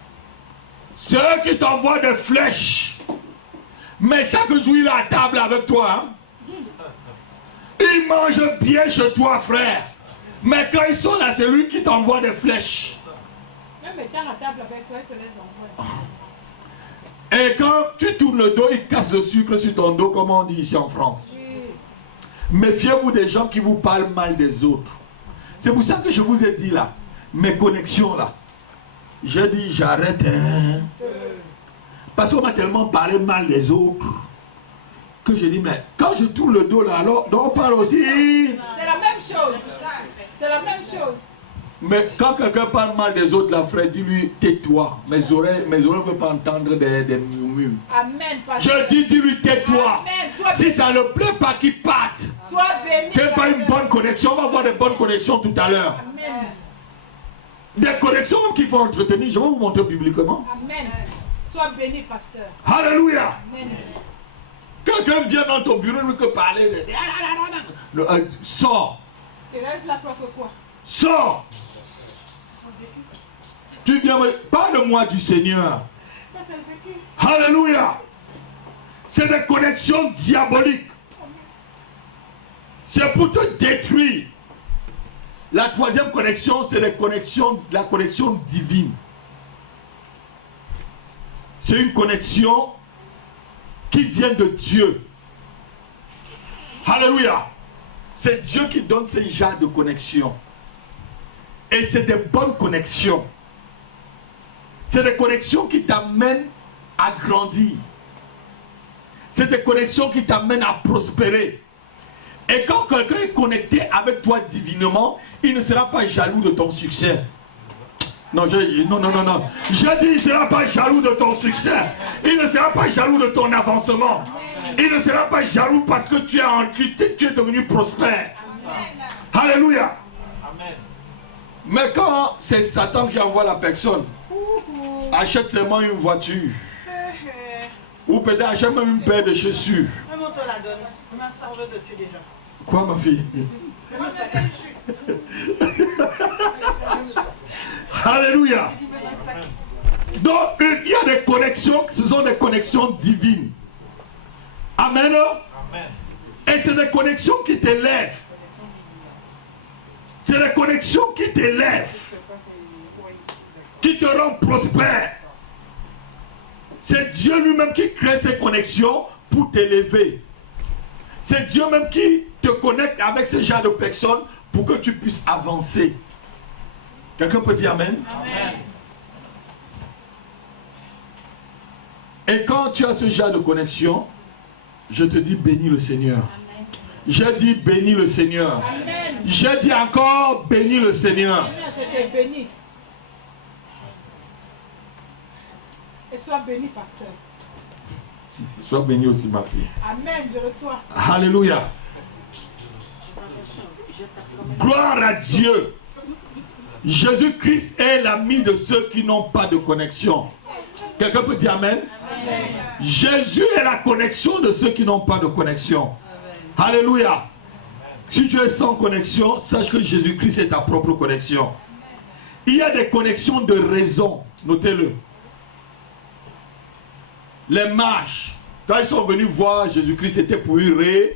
C'est eux qui t'envoient des flèches. Mais chaque jour, il est à table avec toi. Hein? Ils mangent bien chez toi, frère. Mais quand ils sont là, c'est lui qui t'envoie des flèches. Même étant à table avec toi, il te les envoie. Et quand tu tournes le dos, il casse le sucre sur ton dos, comme on dit ici en France. Oui. Méfiez-vous des gens qui vous parlent mal des autres. C'est pour ça que je vous ai dit là, mes connexions là. J'ai dit j'arrête. Hein. Parce qu'on m'a tellement parlé mal des autres que j'ai dit mais quand je tourne le dos là, alors on parle aussi. C'est la même chose. C'est la même chose. Mais quand quelqu'un parle mal des autres, là, frère, dis-lui, tais-toi. Mes oreilles ne veulent pas entendre des murmures. Amen, pasteur. Je dis, dis-lui, tais-toi. Amen. Si ça ne plaît pas qu'il parte, Sois béni. c'est pas une bonne connexion. On va avoir des bonnes connexions tout à l'heure. Amen. Des connexions qu'il faut entretenir. Je vais vous montrer bibliquement. Amen. Sois béni, pasteur. Alléluia. Amen. Quelqu'un vient dans ton bureau, il ne peut parler de... Sors. Tu restes là pour quoi? Sors. Tu viens me... Parle-moi du Seigneur. Ça, c'est le vécu. Alléluia. C'est des connexions diaboliques. C'est pour te détruire. La troisième connexion, c'est la connexion divine. C'est une connexion qui vient de Dieu. Alléluia. C'est Dieu qui donne ces genres de connexions. Et c'est des bonnes connexions. C'est des connexions qui t'amènent à grandir. C'est des connexions qui t'amènent à prospérer. Et quand quelqu'un est connecté avec toi divinement, il ne sera pas jaloux de ton succès. Non, non. Je dis, il ne sera pas jaloux de ton succès. Il ne sera pas jaloux de ton avancement. Il ne sera pas jaloux parce que tu es en Christ, tu es devenu prospère. Alléluia. Amen. Mais quand c'est Satan qui envoie la personne, achète seulement une voiture. Ou peut-être achète même une paire de chaussures. Même on te la donne. On veut te tuer déjà. Quoi, ma fille? Alléluia. Donc, il y a des connexions, ce sont des connexions divines. Amen. Amen. Et c'est des connexions qui t'élèvent. C'est des connexions qui t'élèvent. Qui te rendent prospère. C'est Dieu lui-même qui crée ces connexions pour t'élever. C'est Dieu même qui te connecte avec ce genre de personnes pour que tu puisses avancer. Quelqu'un peut dire Amen? Amen. Et quand tu as ce genre de connexion, je te dis bénis le Seigneur. Amen. J'ai dit bénis le Seigneur. Amen. J'ai dit encore bénis le Seigneur. Seigneur, c'était béni. Et sois béni, pasteur. Sois béni aussi, ma fille. Amen, je reçois. Alléluia. Gloire à Dieu. Jésus-Christ est l'ami de ceux qui n'ont pas de connexion. Quelqu'un peut dire Amen? Amen. Jésus est la connexion de ceux qui n'ont pas de connexion. Alléluia. Si tu es sans connexion, sache que Jésus-Christ est ta propre connexion. Il y a des connexions de raison. Notez-le. Les mages, quand ils sont venus voir Jésus-Christ, c'était pour une raison.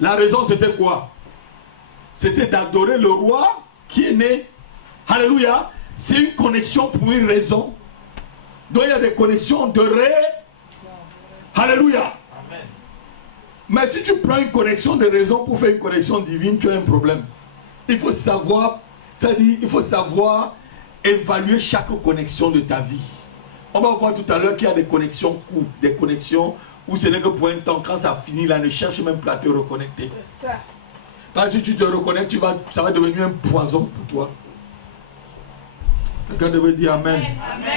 La raison, c'était quoi? C'était d'adorer le roi qui est né. Alléluia. C'est une connexion pour une raison. Donc il y a des connexions de raison. Alléluia. Amen. Mais si tu prends une connexion de raison pour faire une connexion divine, tu as un problème. Il faut savoir, c'est-à-dire, il faut savoir évaluer chaque connexion de ta vie. On va voir tout à l'heure qu'il y a des connexions courtes, des connexions où ce n'est que pour un temps, quand ça finit là, ne cherche même plus à te reconnecter. C'est ça. Parce que si tu te reconnectes, ça va devenir un poison pour toi. Quelqu'un devait dire Amen. Amen.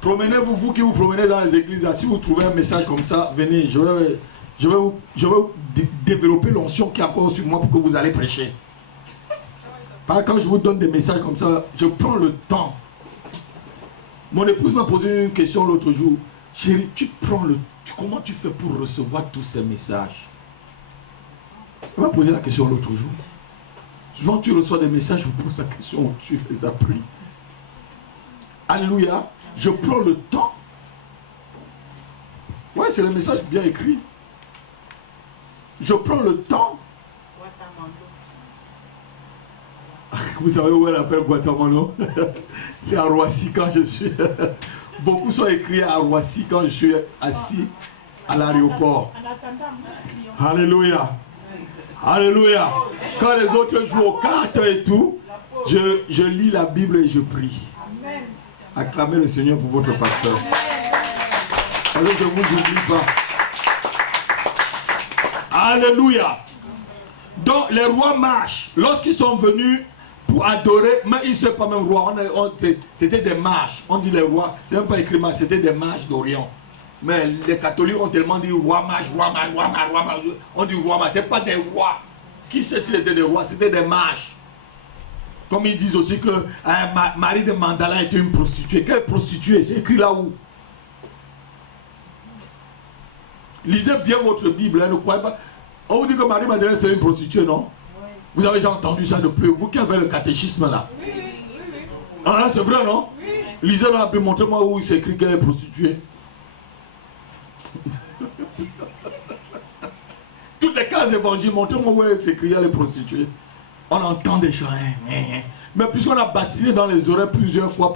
Promenez-vous, vous qui vous promenez dans les églises, là, si vous trouvez un message comme ça, venez, je vais vous développer l'onction qui est encore sur moi pour que vous allez prêcher. Quand je vous donne des messages comme ça, je prends le temps. Mon épouse m'a posé une question l'autre jour. Chérie, comment tu fais pour recevoir tous ces messages? Elle m'a posé la question l'autre jour. Souvent tu reçois des messages, je vous pose la question, tu les as pris. Alléluia. Je prends le temps. Ouais, c'est le message bien écrit. Je prends le temps. Vous savez où elle appelle Guatemala? C'est à Roissy quand je suis. Beaucoup sont écrits à Roissy quand je suis assis à l'aéroport. Alléluia. Alléluia. Quand les autres jouent aux cartes et tout, je lis la Bible et je prie. Acclamez le Seigneur pour votre pasteur. Alors je ne vous oublie pas. Alléluia. Donc les rois marchent. Lorsqu'ils sont venus pour adorer, mais ils ne sont pas même rois. C'était des mages. On dit les rois. C'est même pas écrit mage, c'était des mages d'Orient. Mais les catholiques ont tellement dit roi mage, roi mage, roi mage, roi mage. On dit roi mage. Ce n'est pas des rois. Qui sait s'ils étaient des rois? C'était des mages. Comme ils disent aussi que Marie de Mandala était une prostituée. Quelle prostituée? C'est écrit là où? Lisez bien votre Bible, hein, ne croyez pas. On vous dit que Marie Madeleine c'est une prostituée, non? Oui. Vous avez déjà entendu ça de plus. Vous qui avez le catéchisme là. Oui. Ah, c'est vrai, non? Oui. Lisez là, puis montrez-moi où il s'écrit qu'elle est prostituée. Toutes les cases évangiles, montrez-moi où il s'écrit qu'elle est prostituée. On entend des choses. Mais puisqu'on a bassiné dans les oreilles plusieurs fois.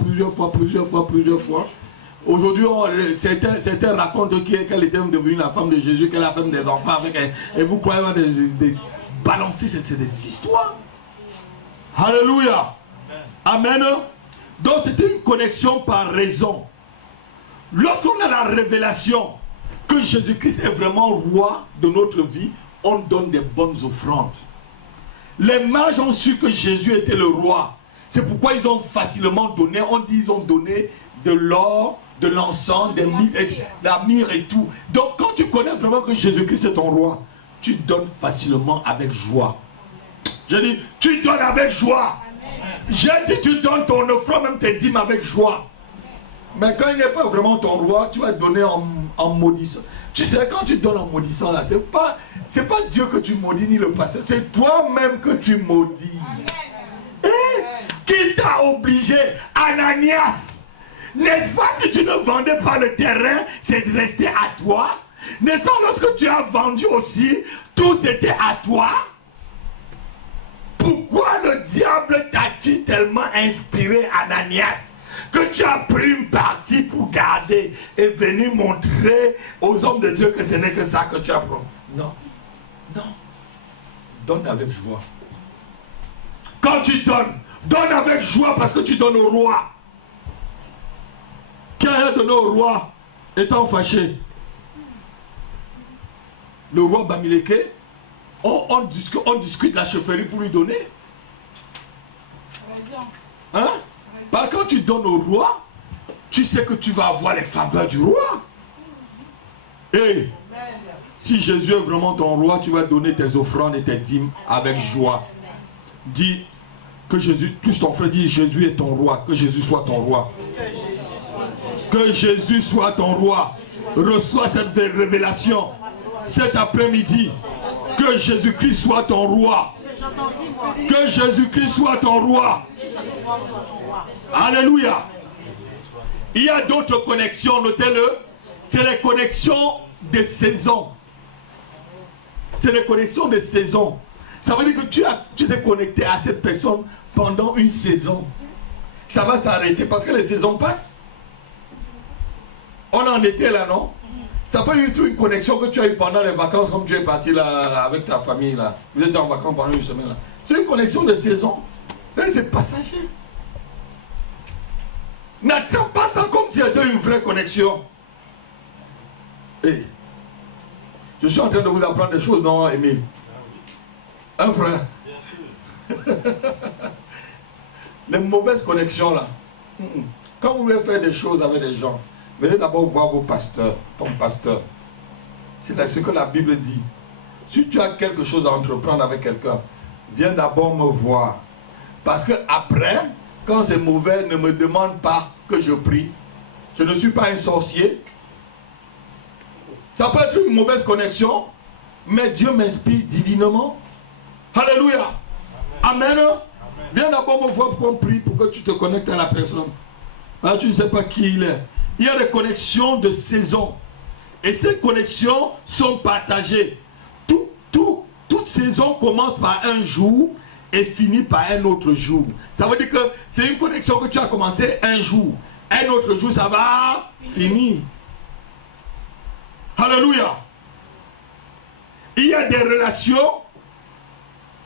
Aujourd'hui, certains racontent qu'elle était devenue la femme de Jésus, qu'elle a fait des enfants avec elle. Et vous croyez des balancer, c'est des histoires. Alléluia. Amen. Donc c'était une connexion par raison. Lorsqu'on a la révélation que Jésus-Christ est vraiment roi de notre vie, on donne des bonnes offrandes. Les mages ont su que Jésus était le roi. C'est pourquoi ils ont facilement donné, on dit ils ont donné de l'or, de l'encens, de la myrrhe et tout. Donc quand tu connais vraiment que Jésus-Christ est ton roi, tu donnes facilement avec joie. Je dis, tu donnes avec joie. J'ai dit, tu donnes ton offrande, même tes dîmes avec joie. Mais quand il n'est pas vraiment ton roi, tu vas donner en maudissant. Tu sais, quand tu donnes en maudissant, là, c'est pas Dieu que tu maudis ni le pasteur, c'est toi-même que tu maudis. Qui t'a obligé, Ananias? N'est-ce pas, si tu ne vendais pas le terrain, c'est resté à toi? N'est-ce pas, lorsque tu as vendu aussi, tout c'était à toi? Pourquoi le diable t'a-t-il tellement inspiré, Ananias, que tu as pris une partie pour garder et venu montrer aux hommes de Dieu que ce n'est que ça que tu as pris? Non, non. Donne avec joie. Quand tu donnes, donne avec joie parce que tu donnes au roi. Qui a donné au roi étant fâché? Le roi Bamileke, on discute la chefferie pour lui donner. Hein? Parce que quand tu donnes au roi, tu sais que tu vas avoir les faveurs du roi. Et si Jésus est vraiment ton roi, tu vas donner tes offrandes et tes dîmes avec joie. Dis que Jésus, tous ton frère, dis Jésus est ton roi, que Jésus soit ton roi. Que Jésus soit ton roi. Reçois cette révélation cet après-midi. Que Jésus-Christ soit ton roi. Que Jésus-Christ soit ton roi. Alléluia. Il y a d'autres connexions, notez-le. C'est les connexions des saisons. C'est les connexions des saisons. Ça veut dire que tu t'es connecté à cette personne pendant une saison. Ça va s'arrêter parce que les saisons passent. On en était là, non? Ça peut être une connexion que tu as eu pendant les vacances, comme tu es parti là avec ta famille là. Vous êtes en vacances pendant une semaine là. C'est une connexion de saison. C'est passager. N'attrape pas ça comme si c'était une vraie connexion. Hey, je suis en train de vous apprendre des choses, non, Émile? Un frère. Les mauvaises connexions là. Quand vous voulez faire des choses avec des gens, venez d'abord voir vos pasteurs, ton pasteur. C'est ce que la Bible dit. Si tu as quelque chose à entreprendre avec quelqu'un, viens d'abord me voir. Parce que après, quand c'est mauvais, ne me demande pas que je prie. Je ne suis pas un sorcier. Ça peut être une mauvaise connexion, mais Dieu m'inspire divinement. Alléluia. Amen. Viens d'abord me voir pour qu'on prie, pour que tu te connectes à la personne. Là, tu ne sais pas qui il est. Il y a des connexions de saison. Et ces connexions sont partagées. Toute saison commence par un jour et finit par un autre jour. Ça veut dire que c'est une connexion que tu as commencé un jour. Un autre jour, ça va finir. Alléluia. Il y a des relations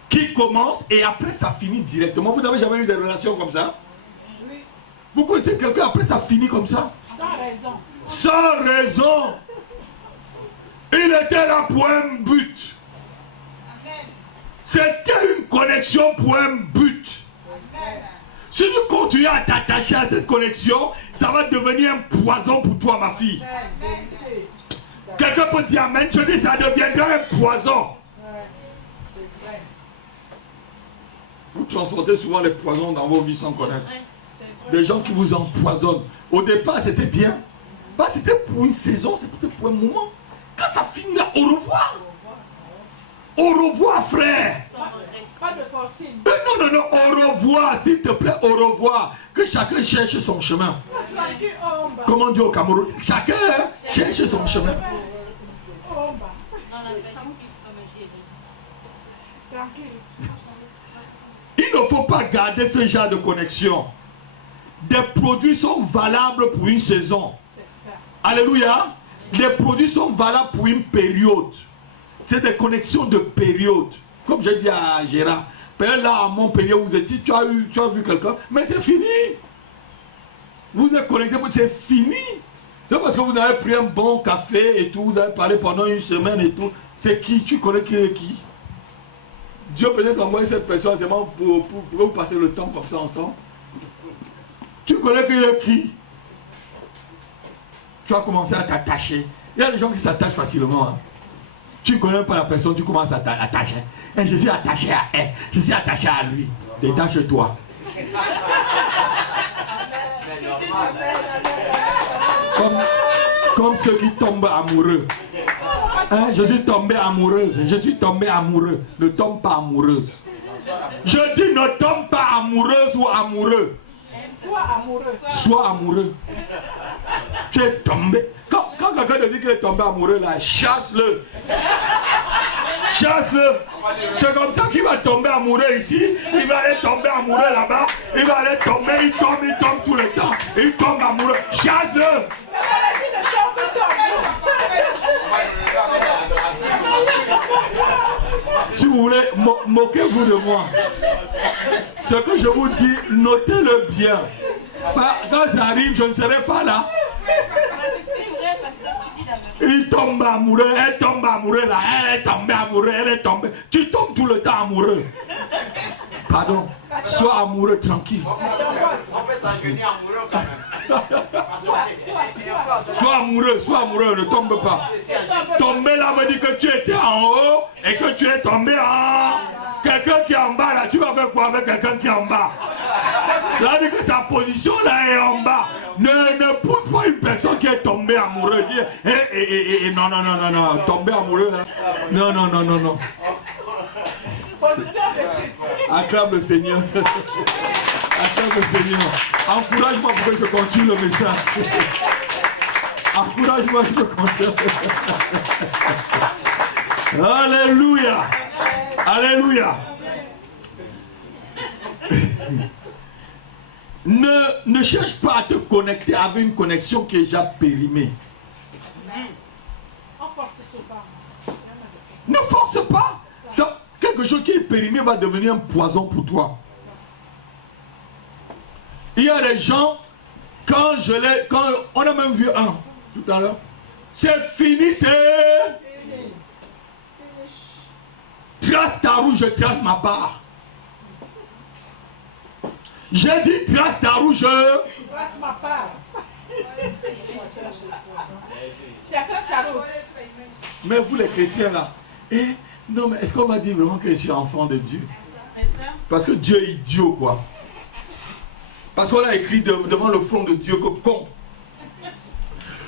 qui commencent et après ça finit directement. Vous n'avez jamais eu des relations comme ça? Oui. Vous connaissez quelqu'un, après ça finit comme ça? Sans raison. Sans raison. Il était là pour un but. C'était une connexion pour un but. Si tu continues à t'attacher à cette connexion, ça va devenir un poison pour toi, ma fille. Quelqu'un peut dire amen, je dis ça deviendra un poison. Vous transportez souvent les poisons dans vos vies sans connaître. Des gens qui vous empoisonnent. Au départ, c'était bien. Bah, c'était pour une saison, c'était pour un moment. Quand ça finit là, au revoir. Au revoir, frère. Pas de forcing. Non, au revoir, s'il te plaît, au revoir. Que chacun cherche son chemin. Comment dire au Cameroun? Chacun cherche son chemin. Il ne faut pas garder ce genre de connexion. Des produits sont valables pour une saison. Alléluia. Les produits sont valables pour une période. C'est des connexions de période. Comme j'ai dit à Gérard, là à Montpellier, vous étiez, tu as vu quelqu'un, mais c'est fini. Vous êtes connecté, c'est fini. C'est parce que vous avez pris un bon café et tout, vous avez parlé pendant une semaine et tout. C'est qui? Tu connais qui est qui? Dieu peut-être envoyer cette personne seulement pour vous passer le temps comme ça ensemble. Tu connais qui est qui? Tu vas commencer à t'attacher. Il y a des gens qui s'attachent facilement. Hein. Tu ne connais pas la personne, tu commences à t'attacher. Et je suis attaché à elle, je suis attaché à lui. Détache-toi. Comme ceux qui tombent amoureux. Hein, je suis tombé amoureuse, je suis tombé amoureux. Ne tombe pas amoureuse. Je dis ne tombe pas amoureuse ou amoureux. Sois amoureux. Sois amoureux. Tu es tombé. Quand quelqu'un te dit qu'il est tombé amoureux, là, chasse-le. Chasse-le. C'est comme ça qu'il va tomber amoureux ici. Il va aller tomber amoureux là-bas. Il va aller tomber, il tombe tout le temps. Il tombe amoureux. Chasse-le. Si vous voulez, moquez-vous de moi. Ce que je vous dis, notez-le bien. Quand ça arrive, je ne serai pas là. Il tombe amoureux, elle tombe amoureuse là, elle est tombée amoureuse, elle est tombée. Tu tombes tout le temps amoureux. Pardon, sois amoureux tranquille. On peut s'engenir amoureux quand même. Sois amoureux, ne tombe pas. Tomber là veut dire que tu étais en haut et que tu es tombé en... Quelqu'un qui est en bas là, tu vas faire quoi avec quelqu'un qui est en bas? Ça veut dire que sa position là est en bas. Ne pousse pas une personne qui est tombée amoureuse. Non, tomber amoureux là. Non. Acclame le Seigneur. Acclame le Seigneur. Encourage-moi pour que je continue le message. Encourage-moi pour que je continue. Alléluia. Alléluia. Ne cherche pas à te connecter avec une connexion qui est déjà périmée. Ne force pas. Ça, quelque chose qui est périmé va devenir un poison pour toi. Il y a des gens, quand on a même vu un tout à l'heure, c'est fini, c'est... Trace ta roue, je trace ma part. J'ai dit trace ta route, Trace ma part. Chacun sa route. Mais vous les chrétiens là, non mais est-ce qu'on va dire vraiment que je suis enfant de Dieu? Parce que Dieu est idiot quoi. Parce qu'on a écrit devant le front de Dieu que con.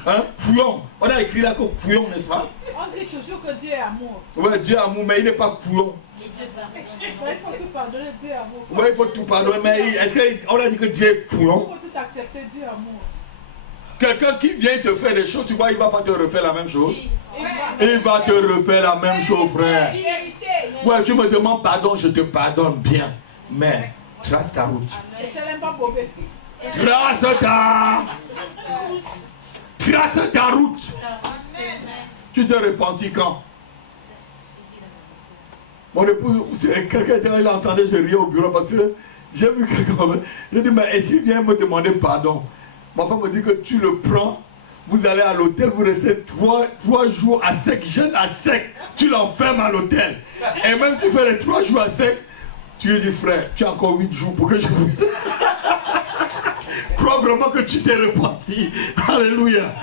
Hein? Fouillon. On a écrit là que fouillon, n'est-ce pas? On dit toujours que Dieu est amour. Ouais, Dieu est amour, mais il n'est pas fouillon. Il faut tout pardonner, Dieu est amour. Ouais, il faut tout pardonner, mais est-ce qu'on a dit que Dieu est fouillon? Il faut tout accepter, Dieu est amour. Quelqu'un qui vient te faire des choses, tu vois, il ne va pas te refaire la même chose. Il Il va te refaire la même chose, frère. Ouais, tu me demandes pardon, je te pardonne bien. Mais trace ta route. Et c'est même pas bobé. Trace ta route. Tu t'es repenti quand? Mon épouse, quelqu'un il entendait, je riais au bureau parce que j'ai vu quelqu'un. J'ai dit, mais et s'il vient me demander pardon? Ma femme me dit que tu le prends, vous allez à l'hôtel, vous restez 3 jours à sec, jeûne à sec, tu l'enfermes à l'hôtel. Et même s'il fait les 3 jours à sec, tu lui dis, frère, tu as encore 8 jours pour que je puisse. Crois vraiment que tu t'es repenti. Alléluia.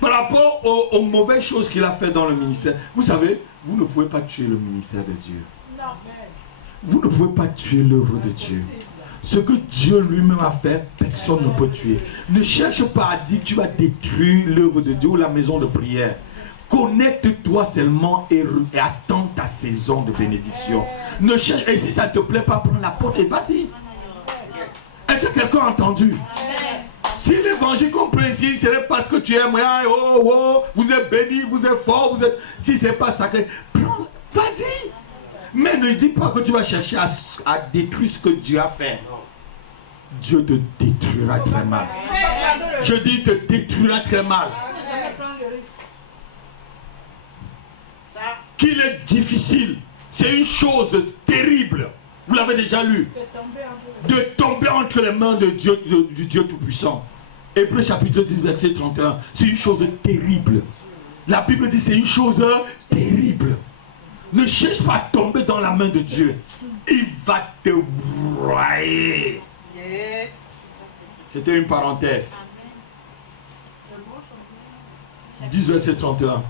Par rapport aux mauvaises choses qu'il a fait dans le ministère, vous savez, vous ne pouvez pas tuer le ministère de Dieu. Non, Vous ne pouvez pas tuer l'œuvre de Dieu. Ce que Dieu lui-même a fait, personne ne peut tuer. Ne cherche pas à dire que tu vas détruire l'œuvre de Dieu ou la maison de prière. Connecte-toi seulement et attends ta saison de bénédiction. Ne cherche, et si ça ne te plaît pas, prends la porte et vas-y. Est-ce que quelqu'un a entendu? Si l'évangile qu'on plaisir, c'est parce que tu aimes, vous êtes béni, vous êtes fort, vous êtes. Si c'est pas sacré, prends, vas-y. Mais ne dis pas que tu vas chercher à détruire ce que Dieu a fait. Dieu te détruira très mal. Je dis, te détruira très mal. Qu'il est difficile, c'est une chose terrible. Vous l'avez déjà lu. De tomber entre les mains de Dieu, du Dieu Tout-Puissant. Hébreux chapitre 10, verset 31. C'est une chose terrible. La Bible dit c'est une chose terrible. Ne cherche pas à tomber dans la main de Dieu. Il va te broyer. C'était une parenthèse. 10 verset 31.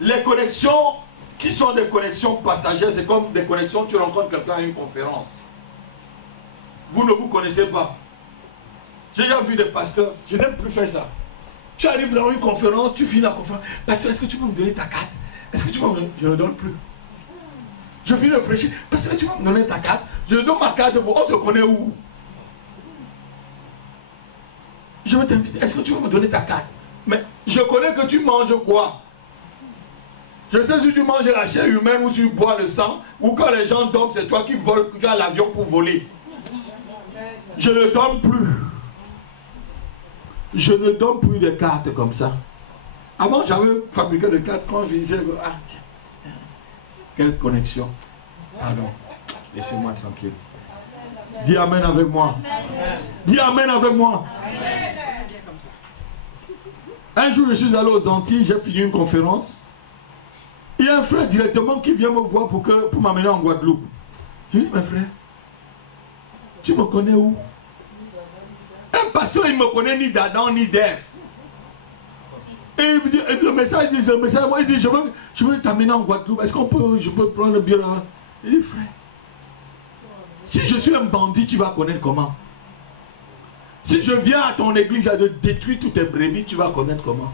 Les connexions qui sont des connexions passagères, c'est comme des connexions, tu rencontres quelqu'un à une conférence. Vous ne vous connaissez pas. J'ai déjà vu des pasteurs, je n'aime plus faire ça. Tu arrives dans une conférence, tu finis la conférence. Pasteur, est-ce que tu peux me donner ta carte? Est-ce que tu peux me donner? Je ne donne plus. Je finis de prêcher. Pasteur, est-ce que tu peux me donner ta carte? Je donne ma carte, on se connaît où? Je vais t'inviter. Est-ce que tu peux me donner ta carte? Mais je connais que tu manges quoi? Je sais si tu manges la chair humaine ou si tu bois le sang, ou quand les gens dorment, c'est toi qui voles, tu as l'avion pour voler. Je ne donne plus. Je ne donne plus de cartes comme ça. Avant, j'avais fabriqué des cartes quand je disais, ah tiens, quelle connexion. Pardon, laissez-moi tranquille. Dis Amen avec moi. Dis Amen avec moi. Un jour, je suis allé aux Antilles, j'ai fini une conférence. Il y a un frère directement qui vient me voir pour m'amener en Guadeloupe. Je dis, mes frères, tu me connais où? Un pasteur, il ne me connaît ni d'Adam ni d'Ève. Et le message dit, moi, il dit, je veux t'amener en Guadeloupe. Est-ce je peux prendre le billet là? Il dit, frère, si je suis un bandit, tu vas connaître comment? Si je viens à ton église à détruire toutes tes brebis, tu vas connaître comment?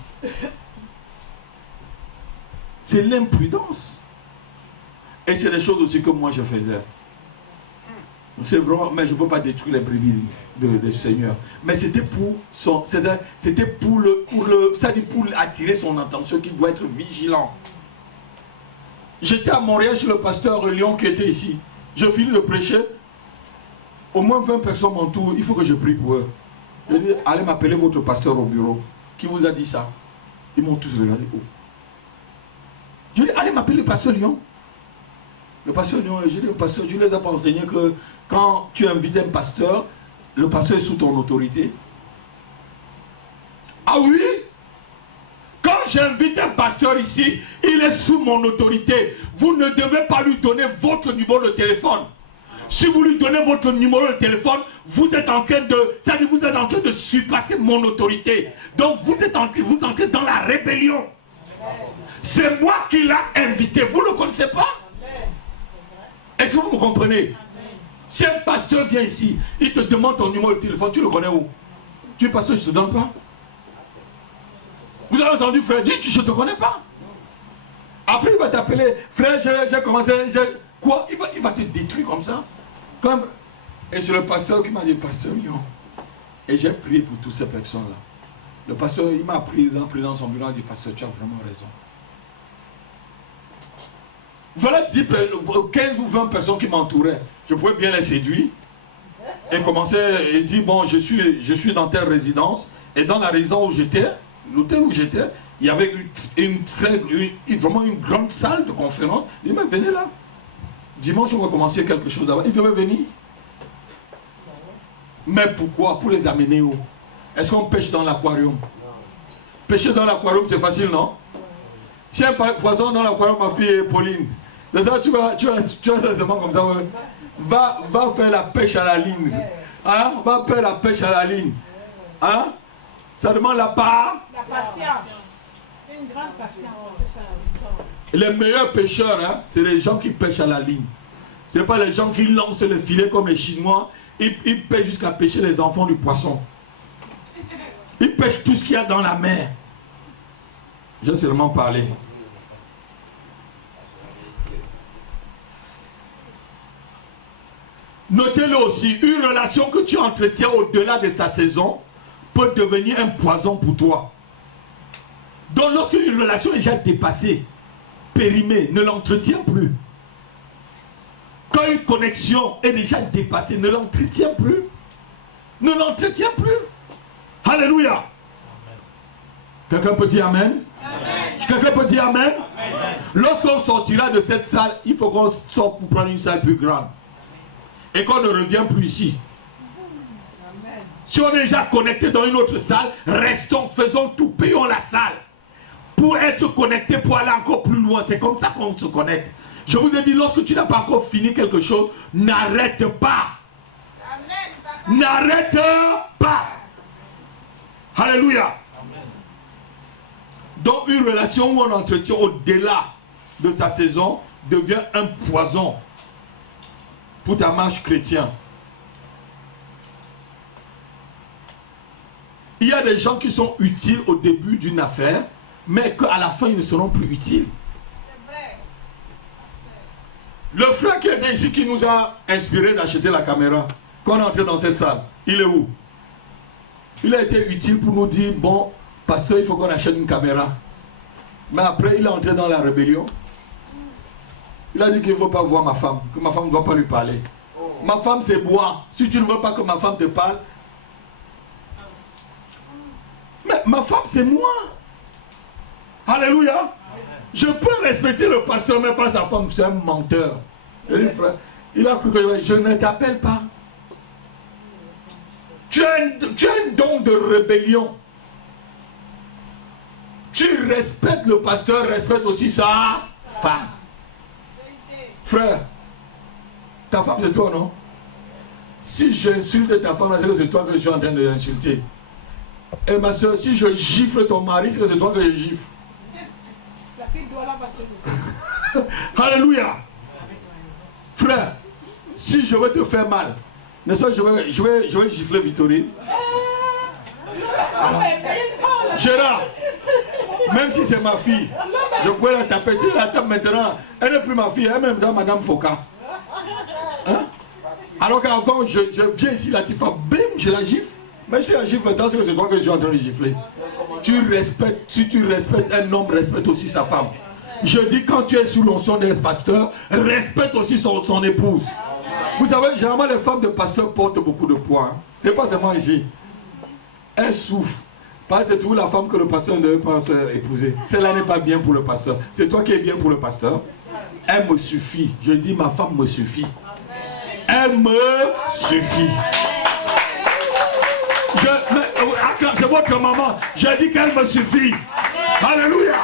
C'est l'imprudence. Et c'est des choses aussi que moi je faisais. C'est vraiment, mais je ne peux pas détruire les brebis de Seigneur. Mais c'était pour attirer son attention qu'il doit être vigilant. J'étais à Montréal chez le pasteur Lyon qui était ici. Je finis de prêcher. Au moins 20 personnes m'entourent. Il faut que je prie pour eux. Je dis, allez m'appeler votre pasteur au bureau. Qui vous a dit ça? Ils m'ont tous regardé. Oh. Je dis, allez m'appeler le pasteur Lyon. Le pasteur Lyon, je dis au pasteur, je ne les ai pas enseigné que quand tu invites un pasteur, le pasteur est sous ton autorité. Ah oui? Quand j'invite un pasteur ici, il est sous mon autorité. Vous ne devez pas lui donner votre numéro de téléphone. Si vous lui donnez votre numéro de téléphone, vous êtes en train de, c'est-à-dire vous êtes en train de surpasser mon autorité. Donc vous entrez dans la rébellion. C'est moi qui l'ai invité. Vous ne le connaissez pas? Est-ce que vous me comprenez? Si un pasteur vient ici, il te demande ton numéro de téléphone, tu le connais où? Tu es pasteur, je ne te donne pas. Vous avez entendu frère dire, je ne te connais pas. Après il va t'appeler, frère, j'ai commencé, quoi? Il va te détruire comme ça. Comme... Et c'est le pasteur qui m'a dit, pasteur Mion. Et j'ai prié pour toutes ces personnes-là. Le pasteur, il m'a pris dans son bureau, il a dit, pasteur, tu as vraiment raison. Voilà 10, 15 ou 20 personnes qui m'entouraient. Je pouvais bien les séduire. Et commencer et dire, bon, je suis dans telle résidence. Et dans la résidence où j'étais, l'hôtel où j'étais, il y avait vraiment une grande salle de conférence. Il m'a dit, venez là. Dimanche, on va commencer quelque chose là-bas. Il devait venir. Mais pourquoi? Pour les amener où? Est-ce qu'on pêche dans l'aquarium? Pêcher dans l'aquarium, c'est facile, non? Si un poisson dans l'aquarium, ma fille Pauline, tu vas seulement comme ça, va faire la pêche à la ligne. Hein? Va faire la pêche à la ligne. Hein? Ça demande la patience. Une grande patience. Les meilleurs pêcheurs, hein, c'est les gens qui pêchent à la ligne. Ce n'est pas les gens qui lancent le filet comme les Chinois. Ils pêchent jusqu'à pêcher les enfants du poisson. Ils pêchent tout ce qu'il y a dans la mer. J'ai seulement parlé. Notez-le aussi, une relation que tu entretiens au-delà de sa saison peut devenir un poison pour toi. Donc lorsque une relation est déjà dépassée, périmée, ne l'entretiens plus. Quand une connexion est déjà dépassée, ne l'entretiens plus. Ne l'entretiens plus. Alléluia. Quelqu'un peut dire Amen? Quelqu'un peut dire Amen? Lorsqu'on sortira de cette salle, il faut qu'on sorte pour prendre une salle plus grande. Et qu'on ne revient plus ici. Amen. Si on est déjà connecté dans une autre salle, restons, faisons tout, payons la salle. Pour être connecté, pour aller encore plus loin. C'est comme ça qu'on se connecte. Je vous ai dit, lorsque tu n'as pas encore fini quelque chose, n'arrête pas. N'arrête pas. Alléluia. Amen. Donc une relation où on entretient au-delà de sa saison devient un poison pour ta marche chrétienne. Il y a des gens qui sont utiles au début d'une affaire, mais qu'à la fin ils ne seront plus utiles. C'est vrai. Le frère qui est venu ici, qui nous a inspiré d'acheter la caméra, quand on est entré dans cette salle, il est où? Il a été utile pour nous dire, bon, pasteur, il faut qu'on achète une caméra. Mais après, il est entré dans la rébellion. Il a dit qu'il ne veut pas voir ma femme, que ma femme ne doit pas lui parler. Ma femme, c'est moi. Si tu ne veux pas que ma femme te parle. Mais ma femme, c'est moi. Alléluia. Je peux respecter le pasteur, mais pas sa femme. C'est un menteur. Il dit, frère, il a cru que je ne t'appelle pas. Tu as un don de rébellion. Tu respectes le pasteur, respecte aussi sa femme. Frère, ta femme c'est toi, non? Si j'insulte ta femme, c'est toi que je suis en train de l'insulter. Et ma soeur, si je gifle ton mari, c'est toi que je gifle. La fille doit là va se Alléluia. Frère, si je veux te faire mal, n'est-ce pas, je vais gifler Victorine. Gérard, même si c'est ma fille, je pourrais la taper. Si la tape maintenant, elle n'est plus ma fille, elle est même dans Madame Foka. Hein? Alors qu'avant, je viens ici, la tifa, bim, je la gifle. Mais si la gifle maintenant, c'est toi que je suis en train de gifler. Tu respectes, si tu respectes un homme, respecte aussi sa femme. Je dis, quand tu es sous l'onction d'un pasteur, respecte aussi son épouse. Vous savez, généralement, les femmes de pasteur portent beaucoup de poids. Hein. C'est pas seulement ici. Elles souffrent. Parce que c'est toujours la femme que le pasteur ne veut pas épouser. Celle-là n'est pas bien pour le pasteur. C'est toi qui es bien pour le pasteur. Elle me suffit. Je dis, ma femme me suffit. Elle me suffit. C'est votre maman. Je dis qu'elle me suffit. Alléluia.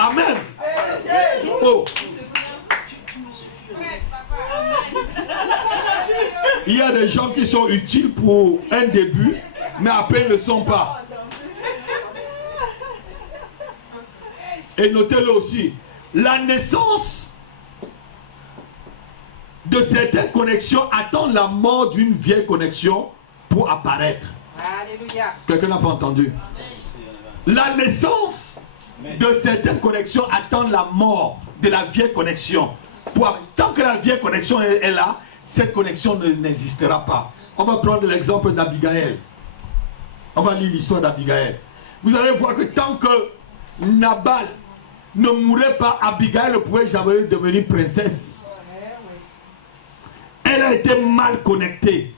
Amen. Oh. Il y a des gens qui sont utiles pour un début, mais après ils ne le sont pas. Et notez-le aussi, la naissance de certaines connexions attend la mort d'une vieille connexion pour apparaître. Alléluia. Quelqu'un n'a pas entendu? La naissance de certaines connexions attend la mort de la vieille connexion. Tant que la vieille connexion est là, cette connexion n'existera pas. On va prendre l'exemple d'Abigaël. On va lire l'histoire d'Abigaël. Vous allez voir que tant que Nabal ne mourait pas, Abigaël ne pouvait jamais devenir princesse. Elle a été mal connectée.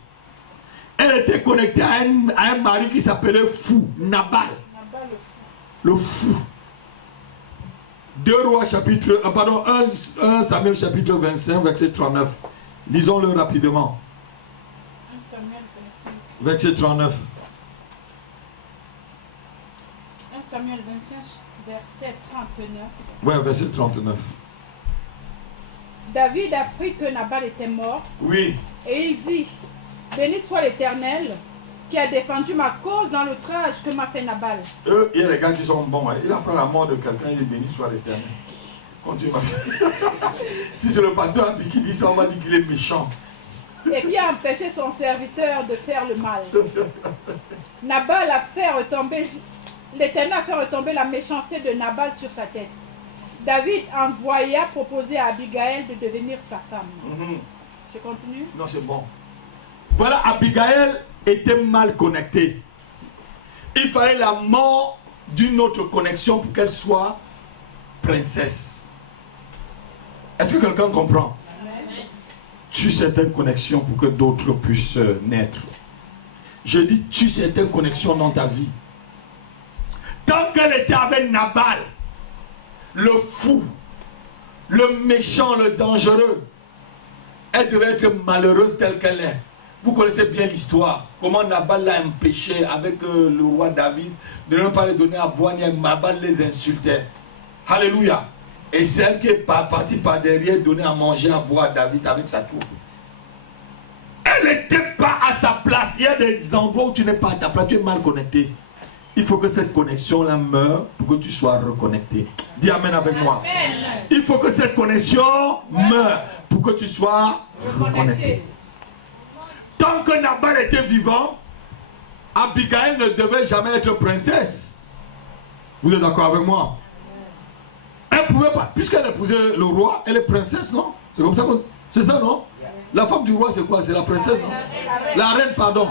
Elle était connectée à un mari qui s'appelait fou, Nabal. Le fou. 2 Rois chapitre, 1 Samuel chapitre 25, verset 39. Lisons-le rapidement. 1 Samuel 25. Verset 39. 1 Samuel 25, verset 39. Ouais, verset 39. David apprit que Nabal était mort. Oui. Et il dit, béni soit l'Éternel qui a défendu ma cause dans l'outrage que m'a fait Nabal. Il y a des gars qui sont bons. Hein. Il apprend la mort de quelqu'un, il est béni soit l'Éternel. Continue. Si c'est le pasteur qui dit ça, on va dire qu'il est méchant. Et qui a empêché son serviteur de faire le mal. Nabal a fait retomber, l'Éternel a fait retomber la méchanceté de Nabal sur sa tête. David envoya proposer à Abigaël de devenir sa femme. Je continue? Non, c'est bon. Voilà, Abigaël était mal connectée. Il fallait la mort d'une autre connexion pour qu'elle soit princesse. Est-ce que quelqu'un comprend? Tue certaines connexions pour que d'autres puissent naître. Je dis, tue certaines connexions dans ta vie. Tant qu'elle était avec Nabal, le fou, le méchant, le dangereux, elle devait être malheureuse telle qu'elle est. Vous connaissez bien l'histoire. Comment Nabal l'a empêché avec le roi David de ne pas les donner à boire. Nabal les insultait. Alléluia. Et celle qui est partie par derrière donner à manger, à boire à David avec sa troupe. Elle n'était pas à sa place. Il y a des endroits où tu n'es pas à ta place. Tu es mal connecté. Il faut que cette connexion-là meure pour que tu sois reconnecté. Dis Amen avec moi. Amen. Il faut que cette connexion meure pour que tu sois reconnecté. Tant que Nabal était vivant, Abigaël ne devait jamais être princesse. Vous êtes d'accord avec moi? Elle ne pouvait pas, puisqu'elle épousait le roi, elle est princesse, non? C'est comme ça, c'est ça, non? La femme du roi, c'est quoi? C'est la princesse, non? La reine, pardon.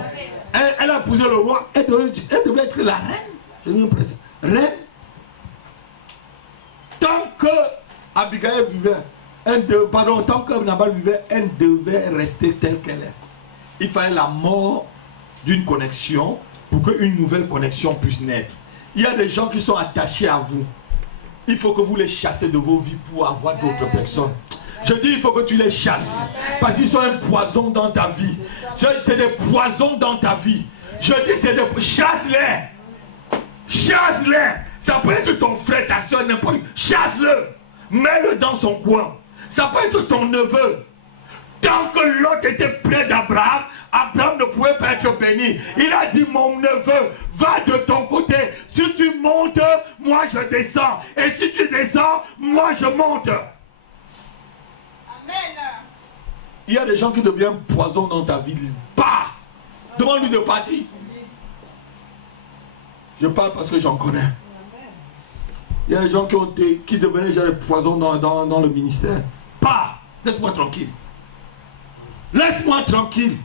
Elle a épousé le roi, elle devait être la reine. C'est une princesse. Reine. Tant que Abigaël vivait, tant que Nabal vivait, elle devait rester telle qu'elle est. Il fallait la mort d'une connexion pour qu'une nouvelle connexion puisse naître. Il y a des gens qui sont attachés à vous. Il faut que vous les chassez de vos vies pour avoir d'autres personnes. Je dis, il faut que tu les chasses. Parce qu'ils sont un poison dans ta vie. C'est des poisons dans ta vie. Je dis, c'est des... Chasse-les. Chasse-les. Ça peut être ton frère, ta soeur, n'importe qui. Chasse-le. Mets-le dans son coin. Ça peut être ton neveu. Tant que Lot était près d'Abraham, Abraham ne pouvait pas être béni. Il a dit, mon neveu, va de ton côté. Si tu montes, moi je descends. Et si tu descends, moi je monte. Amen. Il y a des gens qui deviennent poison dans ta vie. Bah! Demande-lui de partir. Je parle parce que j'en connais. Il y a des gens qui devenaient déjà des poisons dans le ministère. Bah! Laisse-moi tranquille. Laisse-moi tranquille.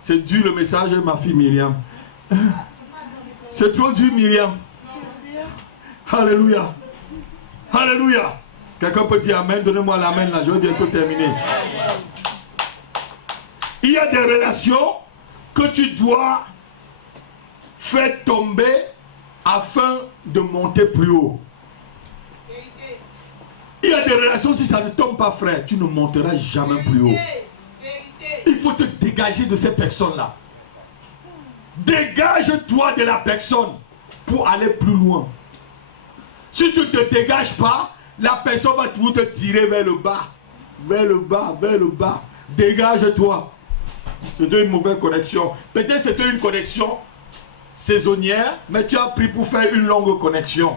C'est dur le message de ma fille Myriam. C'est trop dur Myriam. Alléluia. Alléluia. Quelqu'un peut dire Amen. Donnez-moi l'amen là. Je vais bientôt terminer. Il y a des relations que tu dois faire tomber afin de monter plus haut. Il y a des relations, si ça ne tombe pas, frère, tu ne monteras jamais plus haut. Il faut te dégager de ces personnes-là. Dégage-toi de la personne pour aller plus loin. Si tu ne te dégages pas, la personne va toujours te tirer vers le bas. Vers le bas, vers le bas. Dégage-toi. C'était une mauvaise connexion. Peut-être c'était une connexion saisonnière, mais tu as pris pour faire une longue connexion.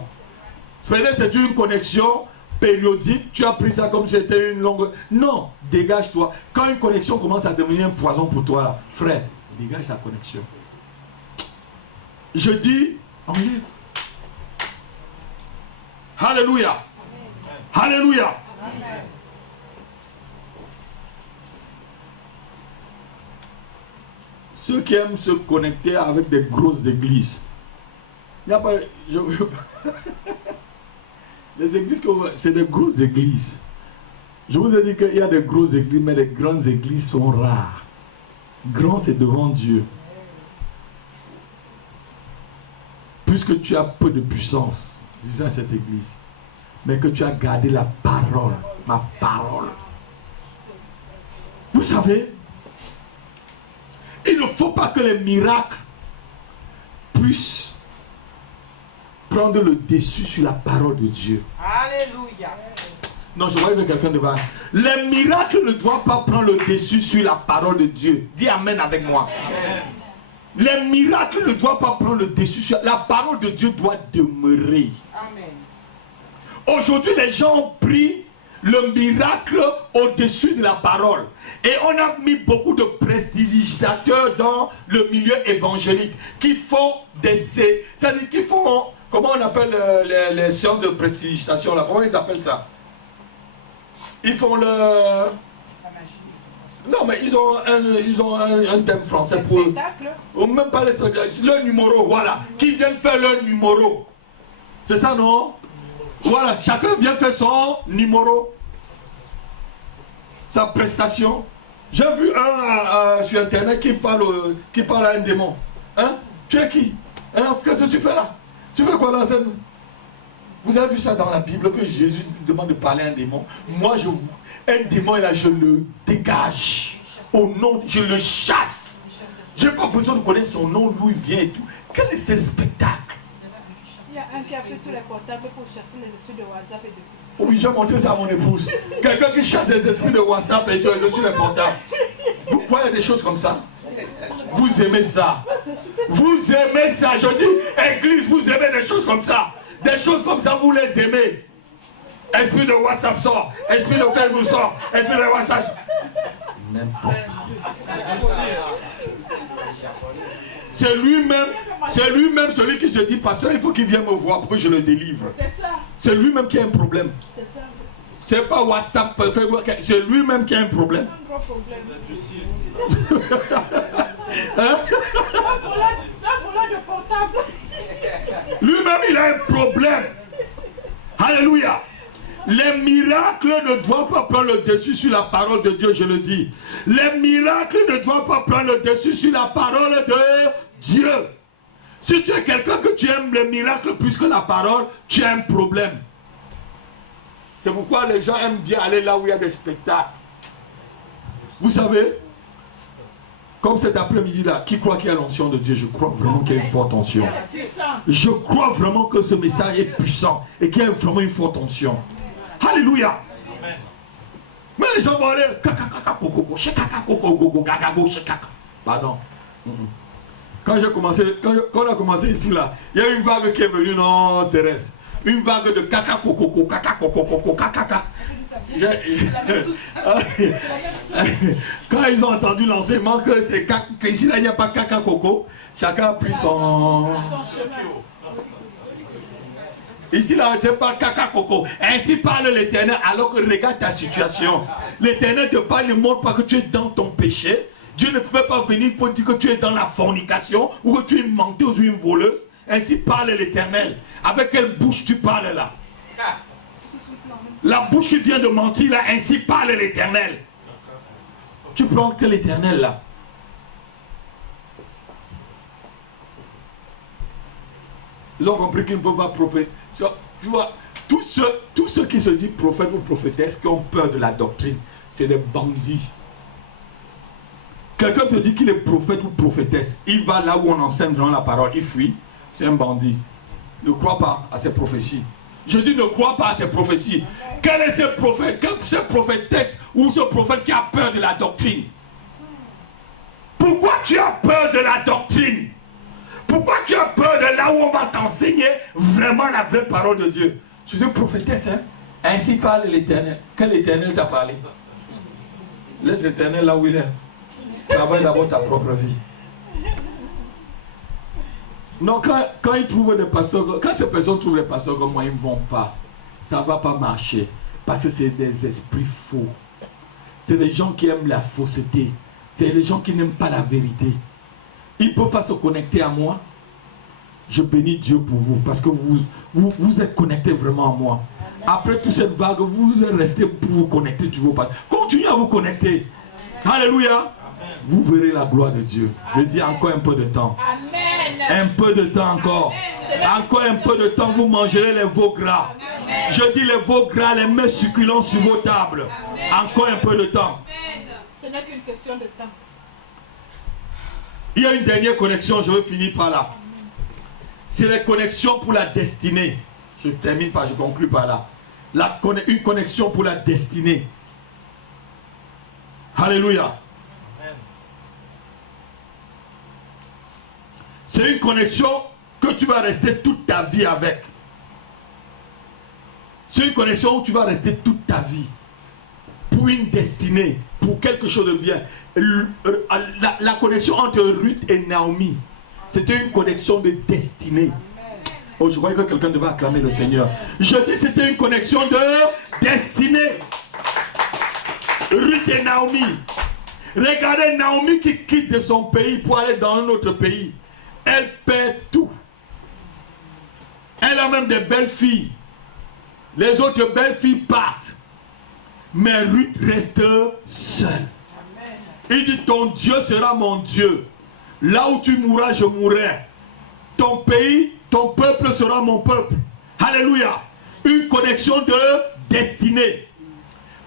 Peut-être c'était une connexion périodique, tu as pris ça comme si c'était une longue... Non, dégage-toi. Quand une connexion commence à devenir un poison pour toi, là, frère, dégage sa connexion. Je dis, enlève. Alléluia. Alléluia. Ceux qui aiment se connecter avec des grosses églises. Il n'y a pas... Les églises, c'est des grosses églises. Je vous ai dit qu'il y a des grosses églises, mais les grandes églises sont rares. Grand, c'est devant Dieu. Puisque tu as peu de puissance, disant cette église, mais que tu as gardé la parole, ma parole. Vous savez, il ne faut pas que les miracles puissent prendre le dessus sur la parole de Dieu. Alléluia. Non, je vois que quelqu'un devant. Les miracles ne doivent pas prendre le dessus sur la parole de Dieu. Dis Amen avec moi. Amen. Les miracles ne doivent pas prendre le dessus sur la parole de Dieu doit demeurer. Amen. Aujourd'hui, les gens ont pris le miracle au-dessus de la parole. Et on a mis beaucoup de prestigitateurs dans le milieu évangélique qui font des... C'est-à-dire qui font... Comment on appelle les séances de prestigitation là? Comment ils appellent ça? Ils font le... La magie. Non, mais ils ont un thème français pour... Ou même pas les spectacles. Le numéro, voilà. Qui viennent faire leur numéro. C'est ça, non? Voilà, chacun vient faire son numéro. Sa prestation. J'ai vu un sur internet qui parle à un démon. Hein? Tu es qui? Hein? Qu'est-ce que tu fais là? Tu veux quoi dans la scène? Vous avez vu ça dans la Bible que Jésus demande de parler à un démon. Moi, un démon, là, je le dégage. Au nom, je le chasse. Je n'ai pas besoin de connaître son nom, d'où il vient et tout. Quel est ce spectacle? Il y a un qui a pris tous les portables pour chasser les esprits de WhatsApp et de Facebook. Oui, j'ai montré ça à mon épouse. Quelqu'un qui chasse les esprits de WhatsApp et sur les portables. Vous voyez des choses comme ça? Vous aimez ça? Vous aimez ça? Je dis, église, vous aimez des choses comme ça? Des choses comme ça, vous les aimez? Esprit de WhatsApp sort, esprit de Facebook sort, esprit de WhatsApp. N'importe. C'est lui-même celui qui se dit, pasteur, il faut qu'il vienne me voir pour que je le délivre. C'est ça. C'est lui-même qui a un problème. C'est ça. C'est pas WhatsApp, Facebook, c'est lui-même qui a un problème. Un gros problème. Hein? Ça volant de portable. Lui-même, il a un problème. Alléluia. Les miracles ne doivent pas prendre le dessus sur la parole de Dieu, je le dis. Les miracles ne doivent pas prendre le dessus sur la parole de Dieu. Si tu es quelqu'un que tu aimes les miracles plus que la parole, tu as un problème. C'est pourquoi les gens aiment bien aller là où il y a des spectacles. Vous savez, comme cet après-midi-là, qui croit qu'il y a l'onction de Dieu? Je crois vraiment qu'il y a une forte onction. Je crois vraiment que ce message est puissant et qu'il y a vraiment une forte onction. Alléluia. Mais les gens vont aller... Pardon. Quand on a commencé ici, là, il y a une vague qui est venue, non, Thérèse. Une vague de caca coco, caca coco, caca. Quand ils ont entendu l'enseignement que ici là il n'y a pas caca coco, chacun a pris son... Ici là c'est pas caca coco. Ainsi parle l'Éternel alors que regarde ta situation. L'Éternel te parle, ne montre pas que tu es dans ton péché. Dieu ne pouvait pas venir pour dire que tu es dans la fornication ou que tu es une menteuse ou une voleuse. Ainsi parle l'Éternel. Avec quelle bouche tu parles là? La bouche qui vient de mentir là, ainsi parle l'Éternel. Tu prends que l'Éternel là. Ils ont compris qu'ils ne peuvent pas prophétiser. Tu vois, tous ceux qui se disent prophètes ou prophétesses qui ont peur de la doctrine, c'est des bandits. Quelqu'un te dit qu'il est prophète ou prophétesse. Il va là où on enseigne vraiment la parole. Il fuit. C'est un bandit. Ne crois pas à ces prophéties. Je dis ne crois pas à ces prophéties. Quel est ce prophète, ce prophétesse ou ce prophète qui a peur de la doctrine? Pourquoi tu as peur de la doctrine? Pourquoi tu as peur de là où on va t'enseigner vraiment la vraie parole de Dieu? Tu es une prophétesse, hein? Ainsi parle l'Éternel. Quel Éternel t'a parlé? Laisse l'Éternel là où il est. Travaille d'abord ta propre vie. Non, quand ils trouvent des pasteurs, quand ces personnes trouvent des pasteurs comme moi, ils ne vont pas. Ça ne va pas marcher. Parce que c'est des esprits faux. C'est des gens qui aiment la fausseté. C'est des gens qui n'aiment pas la vérité. Ils ne peuvent pas se connecter à moi. Je bénis Dieu pour vous. Parce que vous êtes connectés vraiment à moi. Après toute cette vague, vous êtes restés pour vous connecter. Tu veux pas. Continuez à vous connecter. Alléluia. Vous verrez la gloire de Dieu. Je dis encore un peu de temps. Un peu de temps encore. Encore un peu de temps, vous mangerez les veaux gras. Je dis les veaux gras, les mets succulents sur vos tables. Encore un peu de temps. Ce n'est qu'une question de temps. Il y a une dernière connexion, je vais finir par là. C'est les connexions pour la destinée. Je termine par, je conclue par là. Une connexion pour la destinée. Alléluia. C'est une connexion que tu vas rester toute ta vie avec. C'est une connexion où tu vas rester toute ta vie. Pour une destinée, pour quelque chose de bien. La connexion entre Ruth et Naomi, c'était une connexion de destinée. Oh, je croyais que quelqu'un devait acclamer le Seigneur. Je dis c'était une connexion de destinée. Ruth et Naomi. Regardez Naomi qui quitte de son pays pour aller dans un autre pays. Elle perd tout. Elle a même des belles filles. Les autres belles filles partent. Mais Ruth reste seule. Il dit ton Dieu sera mon Dieu. Là où tu mourras, je mourrai. Ton pays, ton peuple sera mon peuple. Alléluia. Une connexion de destinée.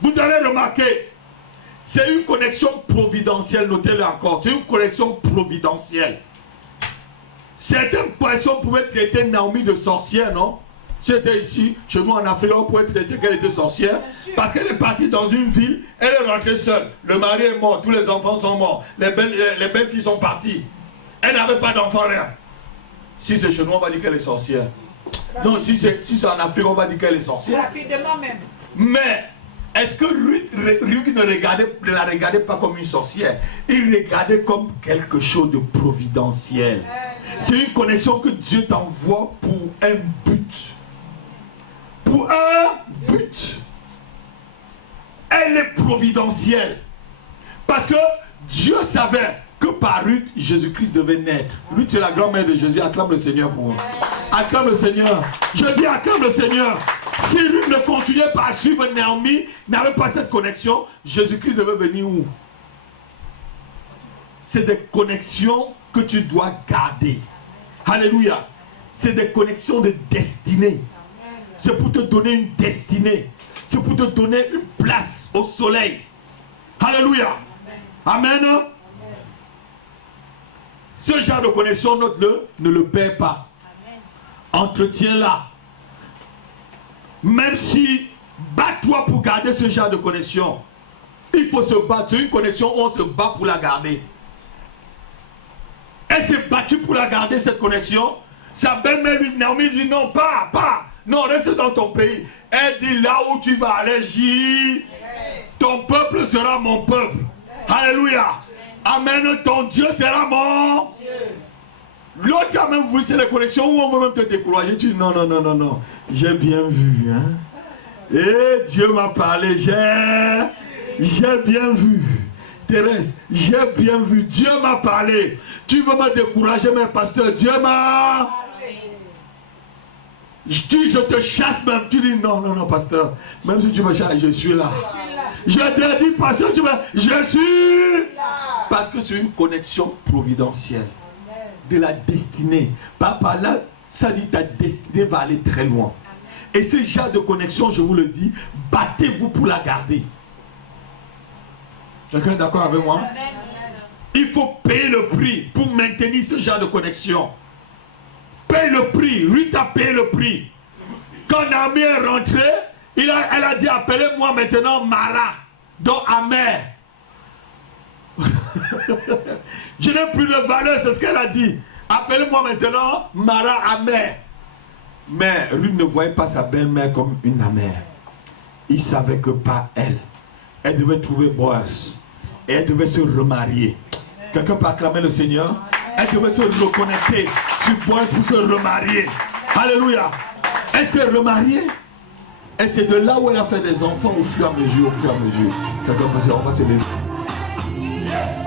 Vous allez remarquer, c'est une connexion providentielle. Notez-le encore. C'est une connexion providentielle. Certaines personnes pouvaient traiter Naomi de sorcière, non? C'était ici, chez nous en Afrique, on pouvait traiter qu'elle était sorcière. Parce qu'elle est partie dans une ville, elle est rentrée seule. Le mari est mort, tous les enfants sont morts. Les belles filles sont parties. Elle n'avait pas d'enfant, rien. Si c'est chez nous, on va dire qu'elle est sorcière. Non, si c'est en Afrique, on va dire qu'elle est sorcière. Rapidement même. Mais, est-ce que Ruth ne la regardait pas comme une sorcière? Il regardait comme quelque chose de providentiel. C'est une connexion que Dieu t'envoie pour un but. Pour un but. Elle est providentielle. Parce que Dieu savait que par Ruth, Jésus-Christ devait naître. Ruth, c'est la grand-mère de Jésus. Acclame le Seigneur pour moi. Acclame le Seigneur. Je dis acclame le Seigneur. Si Ruth ne continuait pas à suivre Naomi, n'avait pas cette connexion, Jésus-Christ devait venir où? C'est des connexions que tu dois garder. Alléluia. C'est des connexions de destinée. C'est pour te donner une destinée. C'est pour te donner une place au soleil. Alléluia. Amen. Ce genre de connexion, note-le, ne le perds pas. Entretiens-la. Même si, bats-toi pour garder ce genre de connexion. Il faut se battre. C'est une connexion où on se bat pour la garder. Elle s'est battue pour la garder, cette connexion. Sa belle-mère Naomi dit non, pas. Non, reste dans ton pays. Elle dit là où tu vas aller, ton peuple sera mon peuple. Alléluia. Amen. Ton Dieu sera mon Dieu. L'autre a même voulu, c'est les connexions où on veut même te décourager. Tu dis non. J'ai bien vu. Hein? Et Dieu m'a parlé. J'ai bien vu. Thérèse, j'ai bien vu. Dieu m'a parlé. Tu veux me décourager, mais pasteur, Dieu m'a... Je te chasse même. Tu dis non, pasteur. Même si tu me chasses, je suis là. Je te dis, pasteur, je suis là. Parce que c'est une connexion providentielle. De la destinée. Par là, ça dit ta destinée va aller très loin. Et ce genre de connexion, je vous le dis, battez-vous pour la garder. Quelqu'un est d'accord avec moi? Il faut payer le prix pour maintenir ce genre de connexion. Paye le prix. Ruth a payé le prix. Quand Naomi est rentrée, elle a dit appelez-moi maintenant Mara, donc amer. Je n'ai plus de valeur, c'est ce qu'elle a dit. Appelez-moi maintenant Mara, amer. Mais Ruth ne voyait pas sa belle-mère comme une amère. Il savait que par elle, elle devait trouver Boaz. Et elle devait se remarier. Quelqu'un peut acclamer le Seigneur? Elle devait se reconnecter sur Boaz pour se remarier. Alléluia. Elle s'est remariée. Et c'est de là où elle a fait des enfants au fur et à mesure, Quelqu'un peut dire, on va se lever. Yes.